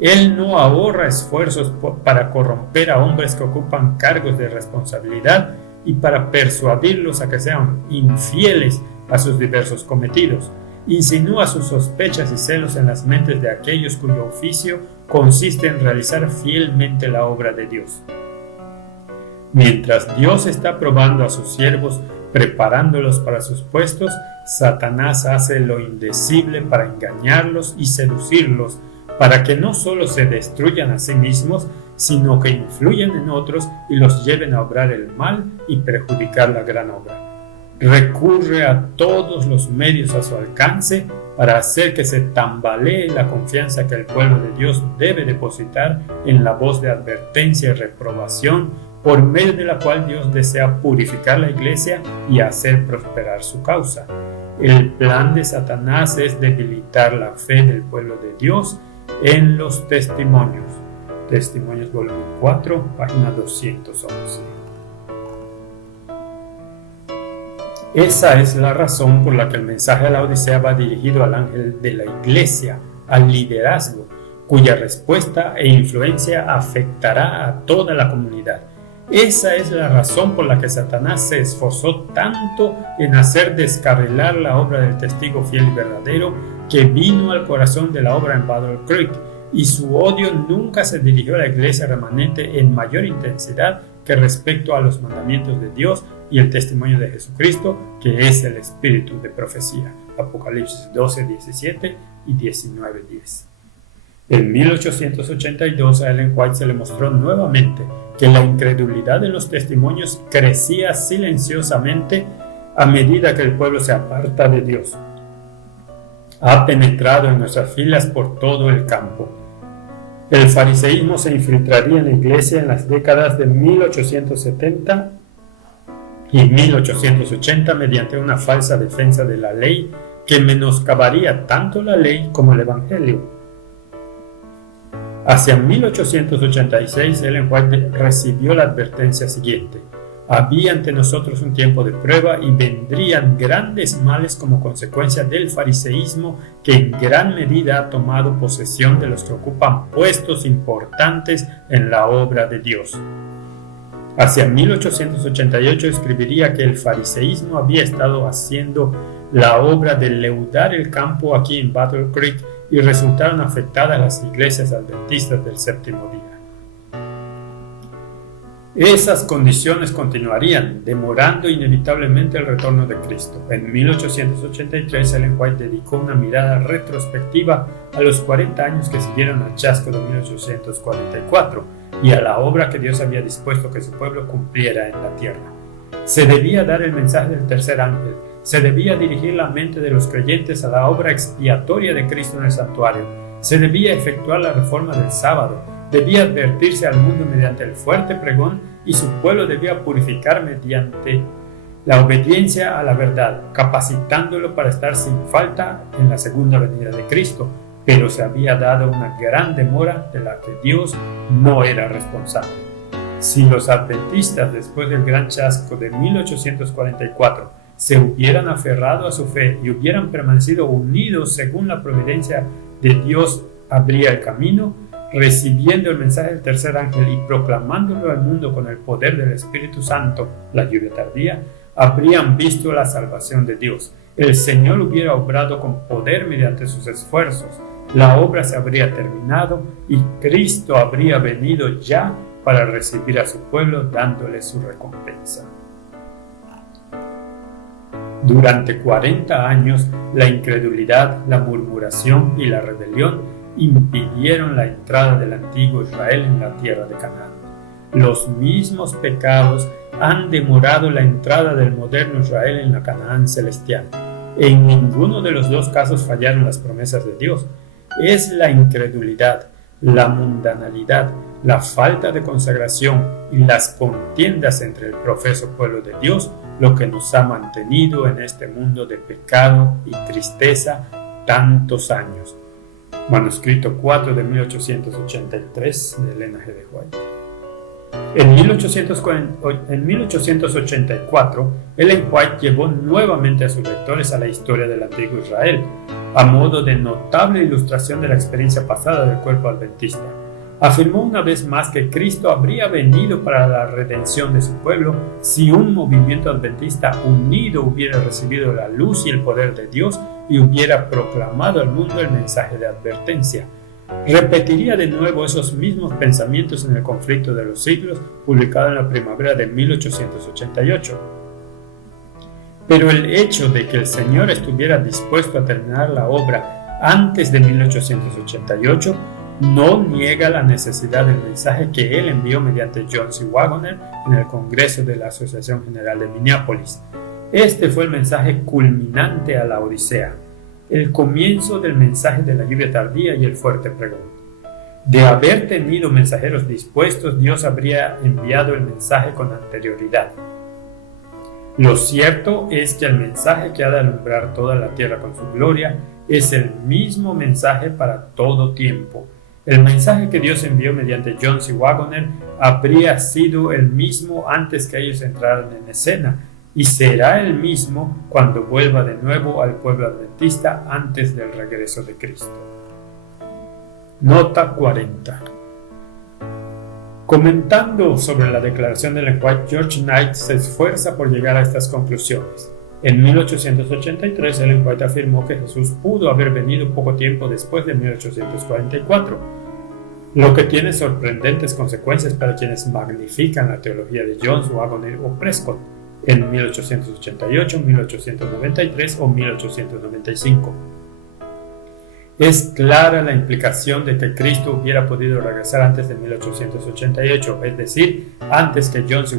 Él no ahorra esfuerzos para corromper a hombres que ocupan cargos de responsabilidad y para persuadirlos a que sean infieles a sus diversos cometidos. Insinúa sus sospechas y celos en las mentes de aquellos cuyo oficio consiste en realizar fielmente la obra de Dios. Mientras Dios está probando a sus siervos, preparándolos para sus puestos, Satanás hace lo indecible para engañarlos y seducirlos, para que no solo se destruyan a sí mismos, sino que influyan en otros y los lleven a obrar el mal y perjudicar la gran obra. Recurre a todos los medios a su alcance para hacer que se tambalee la confianza que el pueblo de Dios debe depositar en la voz de advertencia y reprobación, por medio de la cual Dios desea purificar la iglesia y hacer prosperar su causa. El plan de Satanás es debilitar la fe del pueblo de Dios en los testimonios. Testimonios volumen 4, página 211. Esa es la razón por la que el mensaje de la Odisea va dirigido al ángel de la iglesia, al liderazgo, cuya respuesta e influencia afectará a toda la comunidad. Esa es la razón por la que Satanás se esforzó tanto en hacer descarrilar la obra del testigo fiel y verdadero que vino al corazón de la obra en Battle Creek, y su odio nunca se dirigió a la iglesia remanente en mayor intensidad que respecto a los mandamientos de Dios y el testimonio de Jesucristo, que es el espíritu de profecía. Apocalipsis 12, 17 y 19, 10. En 1882 a Ellen White se le mostró nuevamente que la incredulidad en los testimonios crecía silenciosamente a medida que el pueblo se aparta de Dios. Ha penetrado en nuestras filas por todo el campo. El fariseísmo se infiltraría en la iglesia en las décadas de 1870 y 1880 mediante una falsa defensa de la ley que menoscabaría tanto la ley como el evangelio. Hacia 1886, Ellen White recibió la advertencia siguiente: había ante nosotros un tiempo de prueba y vendrían grandes males como consecuencia del fariseísmo que en gran medida ha tomado posesión de los que ocupan puestos importantes en la obra de Dios. Hacia 1888 escribiría que el fariseísmo había estado haciendo la obra de leudar el campo aquí en Battle Creek y resultaron afectadas las iglesias adventistas del séptimo día. Esas condiciones continuarían, demorando inevitablemente el retorno de Cristo. En 1883, Ellen White dedicó una mirada retrospectiva a los 40 años que siguieron al chasco de 1844 y a la obra que Dios había dispuesto que su pueblo cumpliera en la tierra. Se debía dar el mensaje del tercer ángel. Se debía dirigir la mente de los creyentes a la obra expiatoria de Cristo en el santuario. Se debía efectuar la reforma del sábado. Debía advertirse al mundo mediante el fuerte pregón y su pueblo debía purificar mediante la obediencia a la verdad, capacitándolo para estar sin falta en la segunda venida de Cristo. Pero se había dado una gran demora de la que Dios no era responsable. Si los adventistas, después del gran chasco de 1844, se hubieran aferrado a su fe y hubieran permanecido unidos según la providencia de Dios, abría el camino, recibiendo el mensaje del tercer ángel y proclamándolo al mundo con el poder del Espíritu Santo, la lluvia tardía, habrían visto la salvación de Dios. El Señor hubiera obrado con poder mediante sus esfuerzos. La obra se habría terminado y Cristo habría venido ya para recibir a su pueblo dándole su recompensa. Durante 40 años, la incredulidad, la murmuración y la rebelión impidieron la entrada del antiguo Israel en la tierra de Canaán. Los mismos pecados han demorado la entrada del moderno Israel en la Canaán celestial. En ninguno de los dos casos fallaron las promesas de Dios. Es la incredulidad, la mundanalidad, la falta de consagración y las contiendas entre el profeso pueblo de Dios lo que nos ha mantenido en este mundo de pecado y tristeza tantos años. Manuscrito 4 de 1883 de Elena G. de White. En 1884, Ellen White llevó nuevamente a sus lectores a la historia del antiguo Israel, a modo de notable ilustración de la experiencia pasada del cuerpo adventista. Afirmó una vez más que Cristo habría venido para la redención de su pueblo si un movimiento adventista unido hubiera recibido la luz y el poder de Dios y hubiera proclamado al mundo el mensaje de advertencia. Repetiría de nuevo esos mismos pensamientos en El conflicto de los siglos, publicado en la primavera de 1888. Pero el hecho de que el Señor estuviera dispuesto a terminar la obra antes de 1888 no niega la necesidad del mensaje que él envió mediante John C. Waggoner en el Congreso de la Asociación General de Minneapolis. Este fue el mensaje culminante a la Odisea, el comienzo del mensaje de la lluvia tardía y el fuerte pregón. De haber tenido mensajeros dispuestos, Dios habría enviado el mensaje con anterioridad. Lo cierto es que el mensaje que ha de alumbrar toda la tierra con su gloria es el mismo mensaje para todo tiempo. El mensaje que Dios envió mediante John C. Waggoner habría sido el mismo antes que ellos entraran en escena, y será el mismo cuando vuelva de nuevo al pueblo adventista antes del regreso de Cristo. Nota 40. Comentando sobre la declaración de Ellen White, George Knight se esfuerza por llegar a estas conclusiones. En 1883, Ellen White afirmó que Jesús pudo haber venido poco tiempo después de 1844, lo que tiene sorprendentes consecuencias para quienes magnifican la teología de Jones, Waggoner o Prescott en 1888, 1893 o 1895. Es clara la implicación de que Cristo hubiera podido regresar antes de 1888, es decir, antes que Jones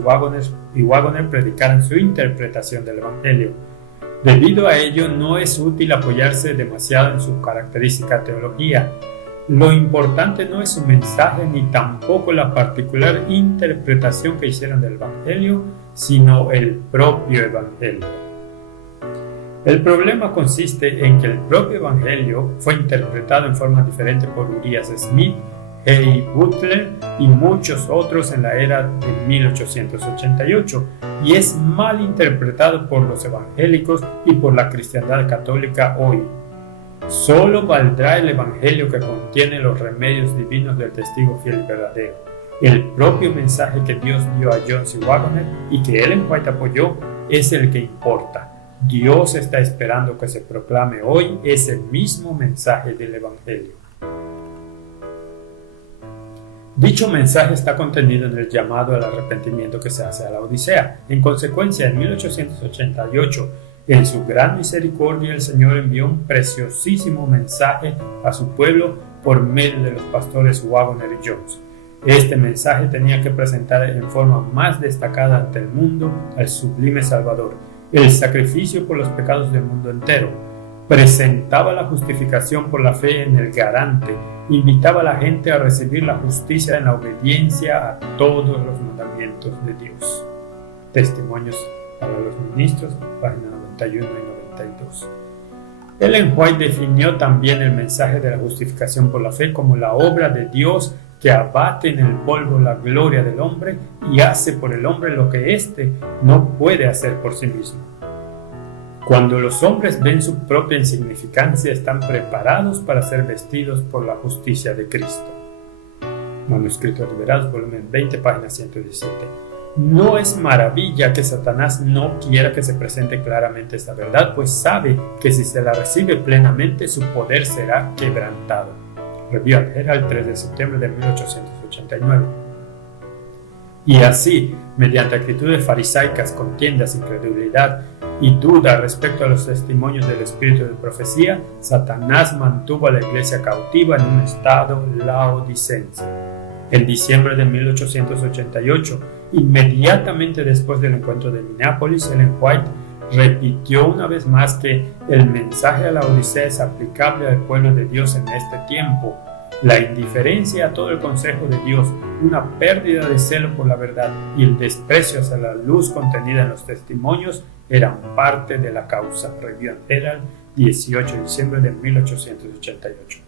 y Waggoner predicaran su interpretación del Evangelio. Debido a ello, no es útil apoyarse demasiado en su característica teología. Lo importante no es su mensaje ni tampoco la particular interpretación que hicieron del Evangelio, sino el propio Evangelio. El problema consiste en que el propio Evangelio fue interpretado en forma diferente por Urias Smith, Hay Butler y muchos otros en la era de 1888 y es mal interpretado por los evangélicos y por la cristiandad católica hoy. Solo valdrá el Evangelio que contiene los remedios divinos del testigo fiel y verdadero. El propio mensaje que Dios dio a John C. Waggoner y que Ellen White apoyó es el que importa. Dios está esperando que se proclame hoy ese mismo mensaje del Evangelio. Dicho mensaje está contenido en el llamado al arrepentimiento que se hace a la Odisea. En consecuencia, en 1888, en su gran misericordia, el Señor envió un preciosísimo mensaje a su pueblo por medio de los pastores Waggoner y Jones. Este mensaje tenía que presentar en forma más destacada ante el mundo al sublime Salvador, el sacrificio por los pecados del mundo entero. Presentaba la justificación por la fe en el garante, invitaba a la gente a recibir la justicia en la obediencia a todos los mandamientos de Dios. Testimonios para los ministros, páginas 91 y 92. Ellen White definió también el mensaje de la justificación por la fe como la obra de Dios que abate en el polvo la gloria del hombre y hace por el hombre lo que éste no puede hacer por sí mismo. Cuando los hombres ven su propia insignificancia, están preparados para ser vestidos por la justicia de Cristo. Manuscritos Liberados, volumen 20, página 117. No es maravilla que Satanás no quiera que se presente claramente esta verdad, pues sabe que si se la recibe plenamente, su poder será quebrantado. Review and Herald, 3 de septiembre de 1889. Y así, mediante actitudes farisaicas, contiendas, incredulidad y duda respecto a los testimonios del espíritu de profecía, Satanás mantuvo a la iglesia cautiva en un estado laodicense. En diciembre de 1888, inmediatamente después del encuentro de Minneapolis, Ellen White repitió una vez más que el mensaje a la Odisea es aplicable al pueblo de Dios en este tiempo. La indiferencia a todo el consejo de Dios, una pérdida de celo por la verdad y el desprecio hacia la luz contenida en los testimonios eran parte de la causa. Review and Herald, 18 de diciembre de 1888.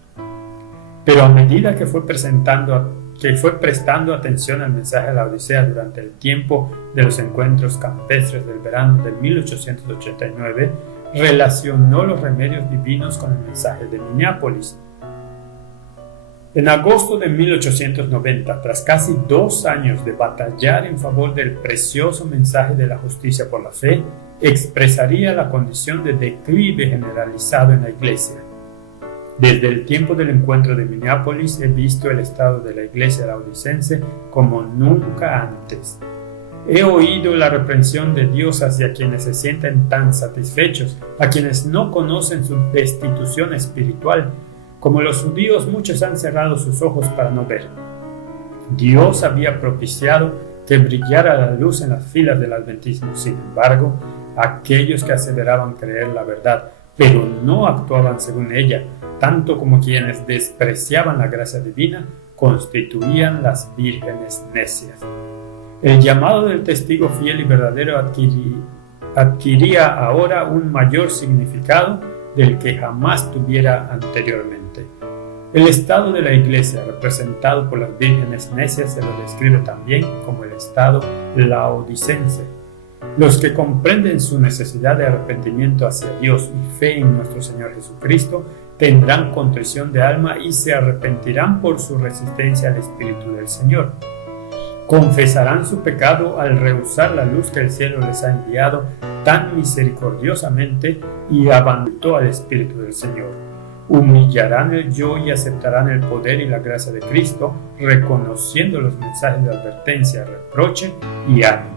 Pero a medida que fue prestando atención al mensaje de la Odisea durante el tiempo de los encuentros campestres del verano de 1889, relacionó los remedios divinos con el mensaje de Minneapolis. En agosto de 1890, tras casi 2 años de batallar en favor del precioso mensaje de la justicia por la fe, expresaría la condición de declive generalizado en la Iglesia. Desde el tiempo del encuentro de Minneapolis he visto el estado de la Iglesia laodicense como nunca antes. He oído la reprensión de Dios hacia quienes se sienten tan satisfechos, a quienes no conocen su destitución espiritual. Como los judíos, muchos han cerrado sus ojos para no ver. Dios había propiciado que brillara la luz en las filas del adventismo. Sin embargo, aquellos que aseveraban creer la verdad, pero no actuaban según ella, tanto como quienes despreciaban la gracia divina, constituían las vírgenes necias. El llamado del testigo fiel y verdadero adquiría ahora un mayor significado del que jamás tuviera anteriormente. El estado de la Iglesia, representado por las vírgenes necias, se lo describe también como el estado laodicense. Los que comprenden su necesidad de arrepentimiento hacia Dios y fe en nuestro Señor Jesucristo tendrán contrición de alma y se arrepentirán por su resistencia al Espíritu del Señor. Confesarán su pecado al rehusar la luz que el cielo les ha enviado tan misericordiosamente y abandonó al Espíritu del Señor. Humillarán el yo y aceptarán el poder y la gracia de Cristo, reconociendo los mensajes de advertencia, reproche y ánimo.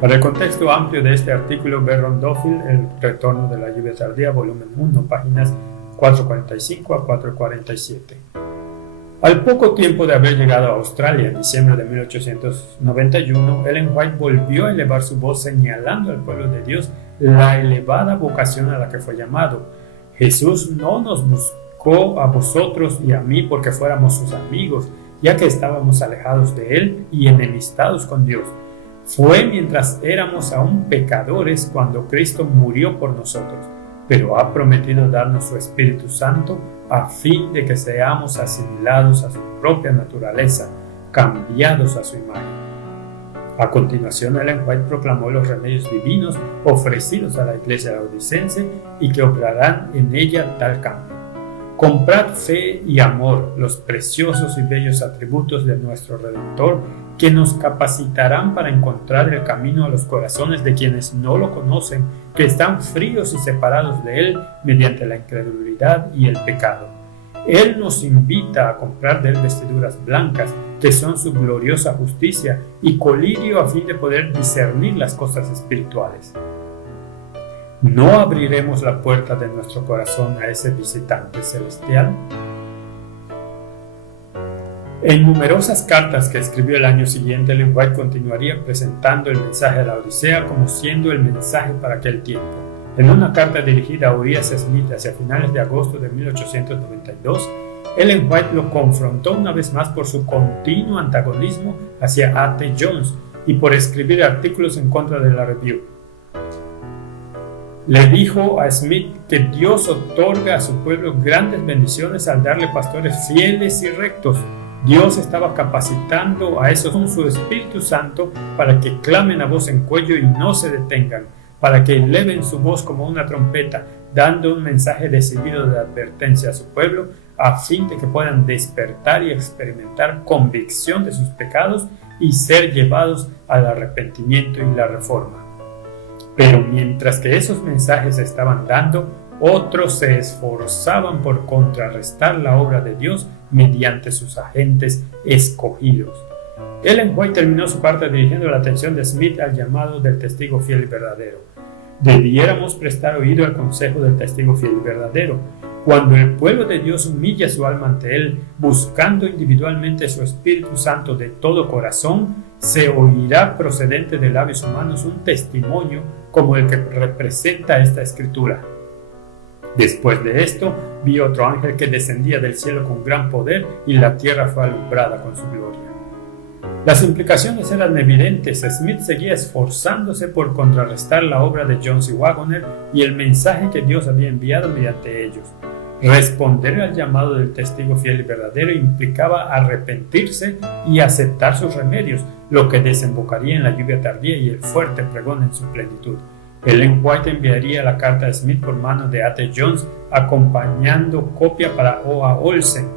Para el contexto amplio de este artículo, ve Rondofield, El retorno de la lluvia tardía, volumen 1, páginas 445 a 447. Al poco tiempo de haber llegado a Australia en diciembre de 1891, Ellen White volvió a elevar su voz señalando al pueblo de Dios la elevada vocación a la que fue llamado. Jesús no nos buscó a vosotros y a mí porque fuéramos sus amigos, ya que estábamos alejados de Él y enemistados con Dios. Fue mientras éramos aún pecadores cuando Cristo murió por nosotros, pero ha prometido darnos su Espíritu Santo a fin de que seamos asimilados a su propia naturaleza, cambiados a su imagen. A continuación, Ellen White proclamó los remedios divinos ofrecidos a la iglesia laodicense y que obrarán en ella tal cambio. Comprad fe y amor, los preciosos y bellos atributos de nuestro Redentor, que nos capacitarán para encontrar el camino a los corazones de quienes no lo conocen, que están fríos y separados de Él mediante la incredulidad y el pecado. Él nos invita a comprar de Él vestiduras blancas, que son su gloriosa justicia, y colirio a fin de poder discernir las cosas espirituales. ¿No abriremos la puerta de nuestro corazón a ese visitante celestial? En numerosas cartas que escribió el año siguiente, Ellen White continuaría presentando el mensaje de la Odisea como siendo el mensaje para aquel tiempo. En una carta dirigida a Urias Smith hacia finales de agosto de 1892, Ellen White lo confrontó una vez más por su continuo antagonismo hacia A.T. Jones y por escribir artículos en contra de la Review. Le dijo a Smith que Dios otorga a su pueblo grandes bendiciones al darle pastores fieles y rectos. Dios estaba capacitando a esos con su Espíritu Santo para que clamen a voz en cuello y no se detengan, para que eleven su voz como una trompeta, dando un mensaje decidido de advertencia a su pueblo, a fin de que puedan despertar y experimentar convicción de sus pecados y ser llevados al arrepentimiento y la reforma. Pero mientras que esos mensajes se estaban dando, otros se esforzaban por contrarrestar la obra de Dios mediante sus agentes escogidos. Ellen White terminó su carta dirigiendo la atención de Smith al llamado del testigo fiel y verdadero. Debiéramos prestar oído al consejo del testigo fiel y verdadero. Cuando el pueblo de Dios humilla su alma ante Él, buscando individualmente su Espíritu Santo de todo corazón, se oirá procedente de labios humanos un testimonio como el que representa esta escritura. Después de esto, vi otro ángel que descendía del cielo con gran poder y la tierra fue alumbrada con su gloria. Las implicaciones eran evidentes. Smith seguía esforzándose por contrarrestar la obra de Jones y Wagoner y el mensaje que Dios había enviado mediante ellos. Responder al llamado del testigo fiel y verdadero implicaba arrepentirse y aceptar sus remedios, lo que desembocaría en la lluvia tardía y el fuerte pregón en su plenitud. Ellen White enviaría la carta de Smith por mano de A.T. Jones, acompañando copia para O.A. Olsen.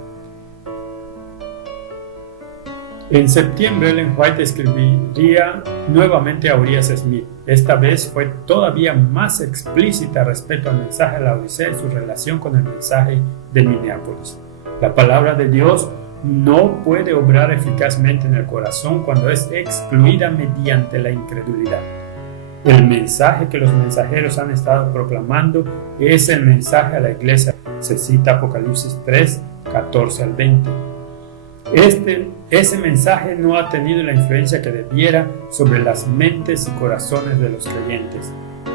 En septiembre, Ellen White escribiría nuevamente a Urias Smith. Esta vez fue todavía más explícita respecto al mensaje de la Odisea y su relación con el mensaje de Minneapolis. La palabra de Dios no puede obrar eficazmente en el corazón cuando es excluida mediante la incredulidad. El mensaje que los mensajeros han estado proclamando es el mensaje a la iglesia. Se cita Apocalipsis 3, 14 al 20. Ese mensaje no ha tenido la influencia que debiera sobre las mentes y corazones de los creyentes.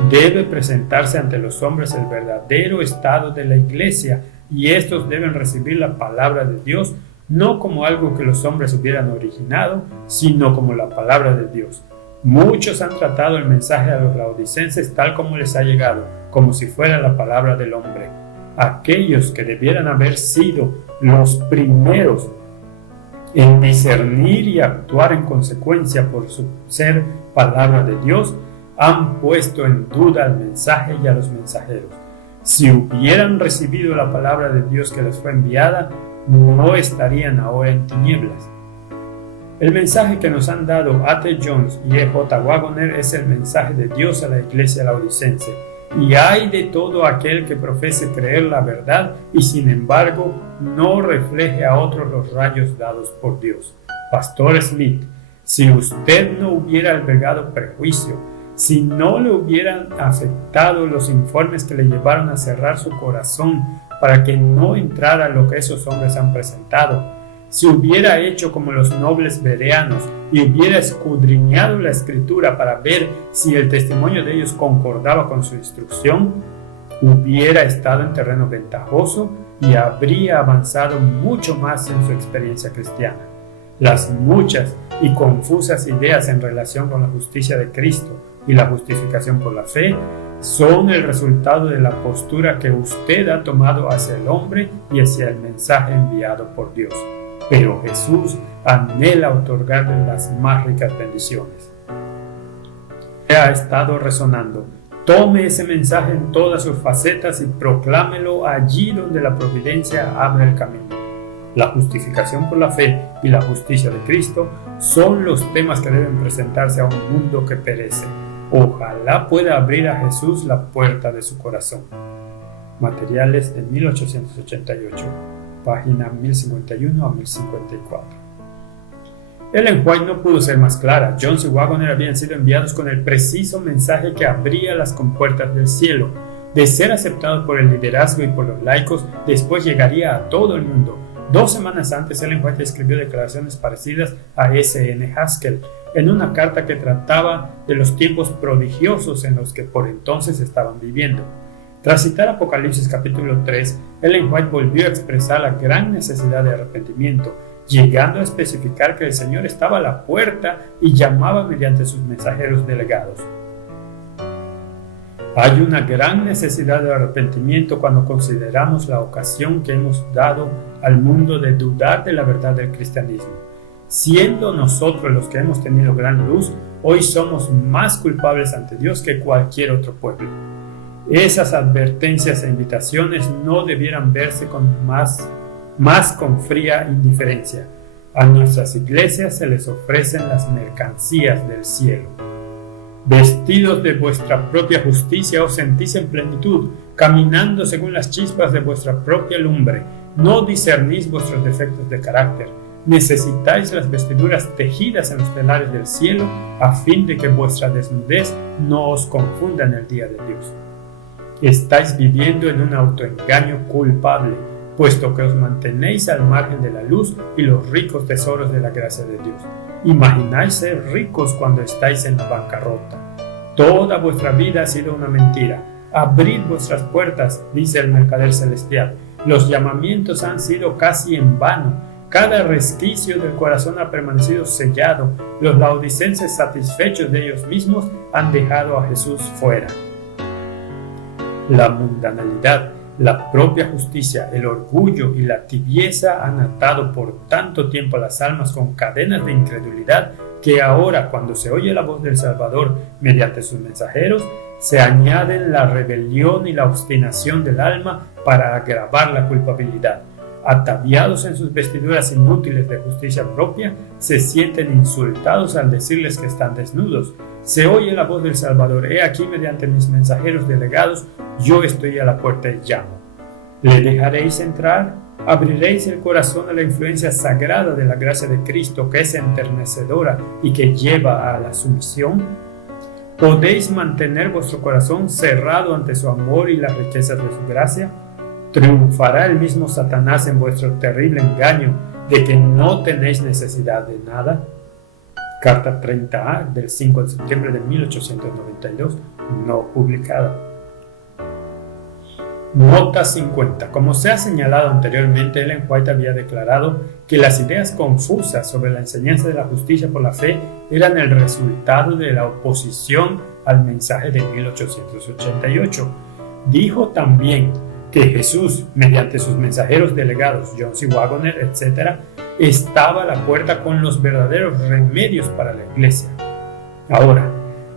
Debe presentarse ante los hombres el verdadero estado de la iglesia y estos deben recibir la palabra de Dios no como algo que los hombres hubieran originado, sino como la palabra de Dios. Muchos han tratado el mensaje a los laodicenses tal como les ha llegado, como si fuera la palabra del hombre. Aquellos que debieran haber sido los primeros en discernir y actuar en consecuencia por su ser palabra de Dios, han puesto en duda al mensaje y a los mensajeros. Si hubieran recibido la palabra de Dios que les fue enviada, no estarían ahora en tinieblas. El mensaje que nos han dado A.T. Jones y E.J. Waggoner es el mensaje de Dios a la iglesia laodicense. Y hay de todo aquel que profese creer la verdad y sin embargo no refleje a otros los rayos dados por Dios. Pastor Smith, si usted no hubiera albergado prejuicio, si no le hubieran afectado los informes que le llevaron a cerrar su corazón para que no entrara lo que esos hombres han presentado, si hubiera hecho como los nobles bereanos y hubiera escudriñado la escritura para ver si el testimonio de ellos concordaba con su instrucción, hubiera estado en terreno ventajoso y habría avanzado mucho más en su experiencia cristiana. Las muchas y confusas ideas en relación con la justicia de Cristo y la justificación por la fe son el resultado de la postura que usted ha tomado hacia el hombre y hacia el mensaje enviado por Dios. Pero Jesús anhela otorgarle las más ricas bendiciones. Ha estado resonando. Tome ese mensaje en todas sus facetas y proclámelo allí donde la providencia abre el camino. La justificación por la fe y la justicia de Cristo son los temas que deben presentarse a un mundo que perece. Ojalá pueda abrir a Jesús la puerta de su corazón. Materiales de 1888. Página 1051 a 1054. Ellen White no pudo ser más clara. Jones y Waggoner habían sido enviados con el preciso mensaje que abría las compuertas del cielo. De ser aceptado por el liderazgo y por los laicos, después llegaría a todo el mundo. 2 semanas antes, Ellen White escribió declaraciones parecidas a S.N. Haskell en una carta que trataba de los tiempos prodigiosos en los que por entonces estaban viviendo. Tras citar Apocalipsis capítulo 3, Ellen White volvió a expresar la gran necesidad de arrepentimiento, llegando a especificar que el Señor estaba a la puerta y llamaba mediante sus mensajeros delegados. Hay una gran necesidad de arrepentimiento cuando consideramos la ocasión que hemos dado al mundo de dudar de la verdad del cristianismo. Siendo nosotros los que hemos tenido gran luz, hoy somos más culpables ante Dios que cualquier otro pueblo. Esas advertencias e invitaciones no debieran verse con más con fría indiferencia. A nuestras iglesias se les ofrecen las mercancías del cielo. Vestidos de vuestra propia justicia os sentís en plenitud, caminando según las chispas de vuestra propia lumbre. No discernís vuestros defectos de carácter. Necesitáis las vestiduras tejidas en los telares del cielo a fin de que vuestra desnudez no os confunda en el día de Dios. Estáis viviendo en un autoengaño culpable, puesto que os mantenéis al margen de la luz y los ricos tesoros de la gracia de Dios. Imagináis ser ricos cuando estáis en la bancarrota. Toda vuestra vida ha sido una mentira. Abrid vuestras puertas, dice el mercader celestial. Los llamamientos han sido casi en vano. Cada resquicio del corazón ha permanecido sellado. Los laodicenses, satisfechos de ellos mismos, han dejado a Jesús fuera. La mundanalidad, la propia justicia, el orgullo y la tibieza han atado por tanto tiempo a las almas con cadenas de incredulidad que ahora, cuando se oye la voz del Salvador mediante sus mensajeros, se añaden la rebelión y la obstinación del alma para agravar la culpabilidad. Ataviados en sus vestiduras inútiles de justicia propia, se sienten insultados al decirles que están desnudos. Se oye la voz del Salvador: he aquí mediante mis mensajeros delegados, yo estoy a la puerta y llamo. ¿Le dejaréis entrar? ¿Abriréis el corazón a la influencia sagrada de la gracia de Cristo, que es enternecedora y que lleva a la sumisión? ¿Podéis mantener vuestro corazón cerrado ante su amor y las riquezas de su gracia? ¿Triunfará el mismo Satanás en vuestro terrible engaño de que no tenéis necesidad de nada? Carta 30A del 5 de septiembre de 1892, no publicada. Nota 50. Como se ha señalado anteriormente, Ellen White había declarado que las ideas confusas sobre la enseñanza de la justicia por la fe eran el resultado de la oposición al mensaje de 1888. Dijo también que Jesús, mediante sus mensajeros delegados, John C. Waggoner, etc., estaba a la puerta con los verdaderos remedios para la Iglesia. Ahora,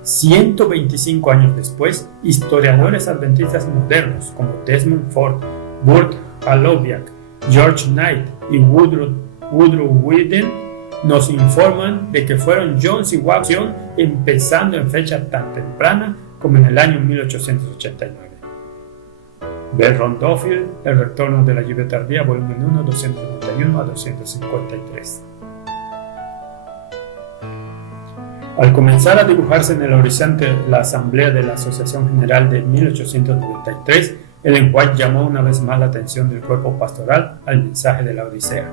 125 años después, historiadores adventistas modernos como Desmond Ford, Burt Halobiak, George Knight y Woodrow Wilson nos informan de que fueron Jones y Waggoner empezando en fecha tan temprana como en el año 1889. Berron Duffield, El retorno de la lluvia tardía, volumen 1, 291 a 253. Al comenzar a dibujarse en el horizonte la asamblea de la Asociación General de 1893, Ellen White llamó una vez más la atención del cuerpo pastoral al mensaje de la Odisea.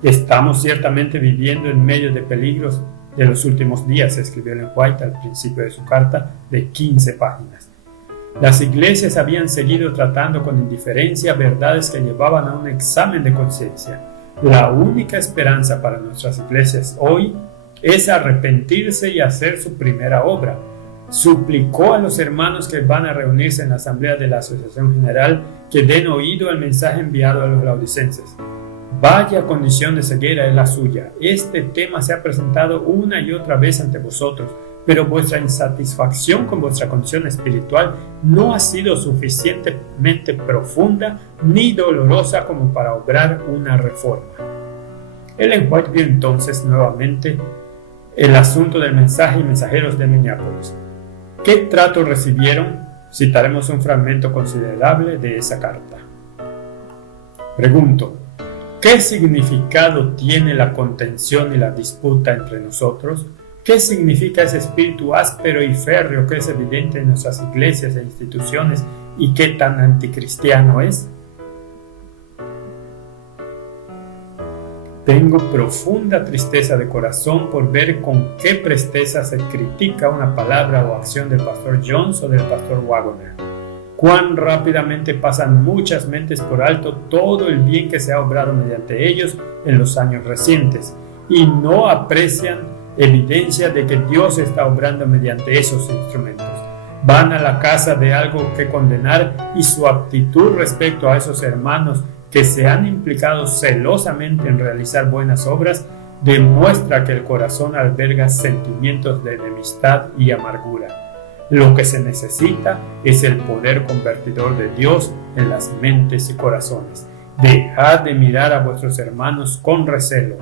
Estamos ciertamente viviendo en medio de peligros de los últimos días, escribió Ellen White al principio de su carta de 15 páginas. Las iglesias habían seguido tratando con indiferencia verdades que llevaban a un examen de conciencia. La única esperanza para nuestras iglesias hoy es arrepentirse y hacer su primera obra. Suplicó a los hermanos que van a reunirse en la asamblea de la Asociación General que den oído al mensaje enviado a los laodicenses. Vaya condición de ceguera es la suya. Este tema se ha presentado una y otra vez ante vosotros, pero vuestra insatisfacción con vuestra condición espiritual no ha sido suficientemente profunda ni dolorosa como para obrar una reforma. Ellen White vio entonces nuevamente el asunto del mensaje y mensajeros de Minneapolis. ¿Qué trato recibieron? Citaremos un fragmento considerable de esa carta. Pregunto, ¿qué significado tiene la contención y la disputa entre nosotros? ¿Qué significa ese espíritu áspero y férreo que es evidente en nuestras iglesias e instituciones y qué tan anticristiano es? Tengo profunda tristeza de corazón por ver con qué presteza se critica una palabra o acción del pastor Jones o del pastor Waggoner. Cuán rápidamente pasan muchas mentes por alto todo el bien que se ha obrado mediante ellos en los años recientes y no aprecian evidencia de que Dios está obrando mediante esos instrumentos. Van a la casa de algo que condenar y su actitud respecto a esos hermanos que se han implicado celosamente en realizar buenas obras demuestra que el corazón alberga sentimientos de enemistad y amargura. Lo que se necesita es el poder convertidor de Dios en las mentes y corazones. Dejad de mirar a vuestros hermanos con recelo.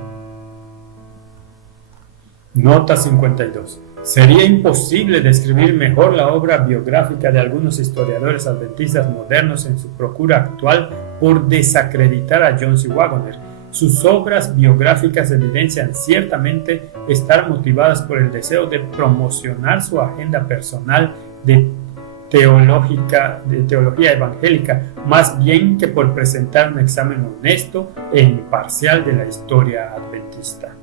Nota 52. Sería imposible describir mejor la obra biográfica de algunos historiadores adventistas modernos en su procura actual por desacreditar a John C. Waggoner. Sus obras biográficas evidencian ciertamente estar motivadas por el deseo de promocionar su agenda personal de teología evangélica, más bien que por presentar un examen honesto e imparcial de la historia adventista.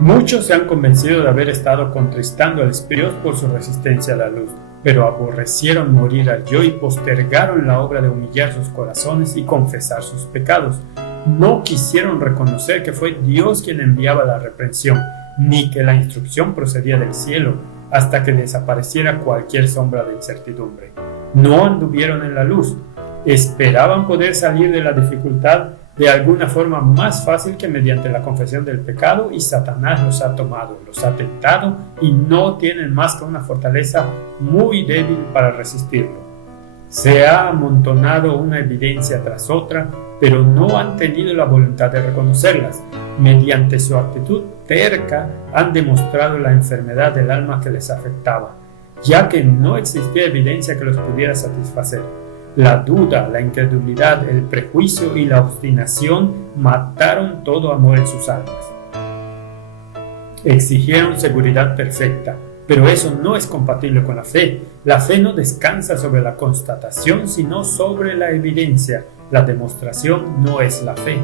Muchos se han convencido de haber estado contristando al Espíritu por su resistencia a la luz, pero aborrecieron morir al yo y postergaron la obra de humillar sus corazones y confesar sus pecados. No quisieron reconocer que fue Dios quien enviaba la reprensión, ni que la instrucción procedía del cielo, hasta que desapareciera cualquier sombra de incertidumbre. No anduvieron en la luz, esperaban poder salir de la dificultad de alguna forma más fácil que mediante la confesión del pecado, y Satanás los ha tomado, los ha tentado y no tienen más que una fortaleza muy débil para resistirlo. Se ha amontonado una evidencia tras otra, pero no han tenido la voluntad de reconocerlas. Mediante su actitud terca han demostrado la enfermedad del alma que les afectaba, ya que no existía evidencia que los pudiera satisfacer. La duda, la incredulidad, el prejuicio y la obstinación mataron todo amor en sus almas. Exigieron seguridad perfecta, pero eso no es compatible con la fe. La fe no descansa sobre la constatación, sino sobre la evidencia. La demostración no es la fe.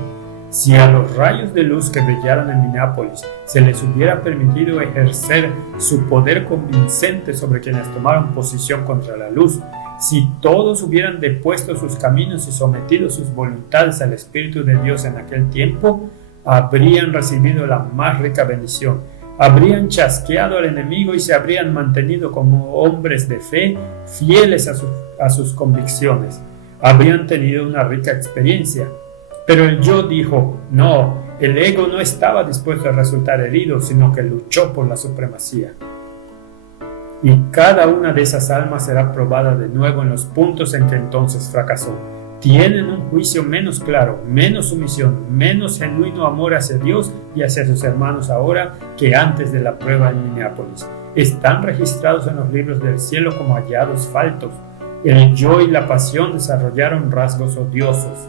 Si a los rayos de luz que brillaron en Minneapolis se les hubiera permitido ejercer su poder convincente sobre quienes tomaron posición contra la luz, si todos hubieran depuesto sus caminos y sometido sus voluntades al Espíritu de Dios en aquel tiempo, habrían recibido la más rica bendición, habrían chasqueado al enemigo y se habrían mantenido como hombres de fe, fieles a sus convicciones, habrían tenido una rica experiencia. Pero el yo dijo, no, el ego no estaba dispuesto a resultar herido, sino que luchó por la supremacía. Y cada una de esas almas será probada de nuevo en los puntos en que entonces fracasó. Tienen un juicio menos claro, menos sumisión, menos genuino amor hacia Dios y hacia sus hermanos ahora que antes de la prueba en Minneapolis. Están registrados en los libros del cielo como hallados faltos. El yo y la pasión desarrollaron rasgos odiosos.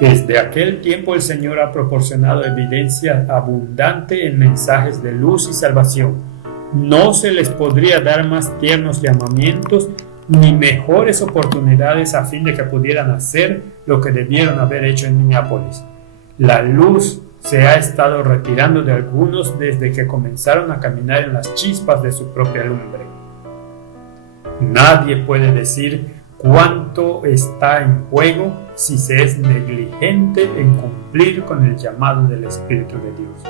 Desde aquel tiempo el Señor ha proporcionado evidencia abundante en mensajes de luz y salvación. No se les podría dar más tiernos llamamientos ni mejores oportunidades a fin de que pudieran hacer lo que debieron haber hecho en Minneapolis. La luz se ha estado retirando de algunos desde que comenzaron a caminar en las chispas de su propia lumbre. Nadie puede decir cuánto está en juego si se es negligente en cumplir con el llamado del Espíritu de Dios.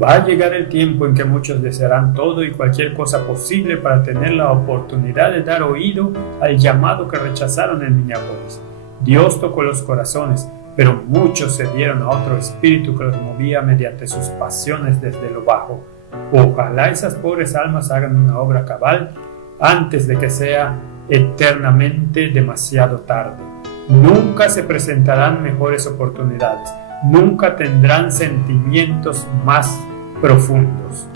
Va a llegar el tiempo en que muchos desearán todo y cualquier cosa posible para tener la oportunidad de dar oído al llamado que rechazaron en Minneapolis. Dios tocó los corazones, pero muchos se dieron a otro espíritu que los movía mediante sus pasiones desde lo bajo. Ojalá esas pobres almas hagan una obra cabal antes de que sea eternamente demasiado tarde. Nunca se presentarán mejores oportunidades, nunca tendrán sentimientos más profundos.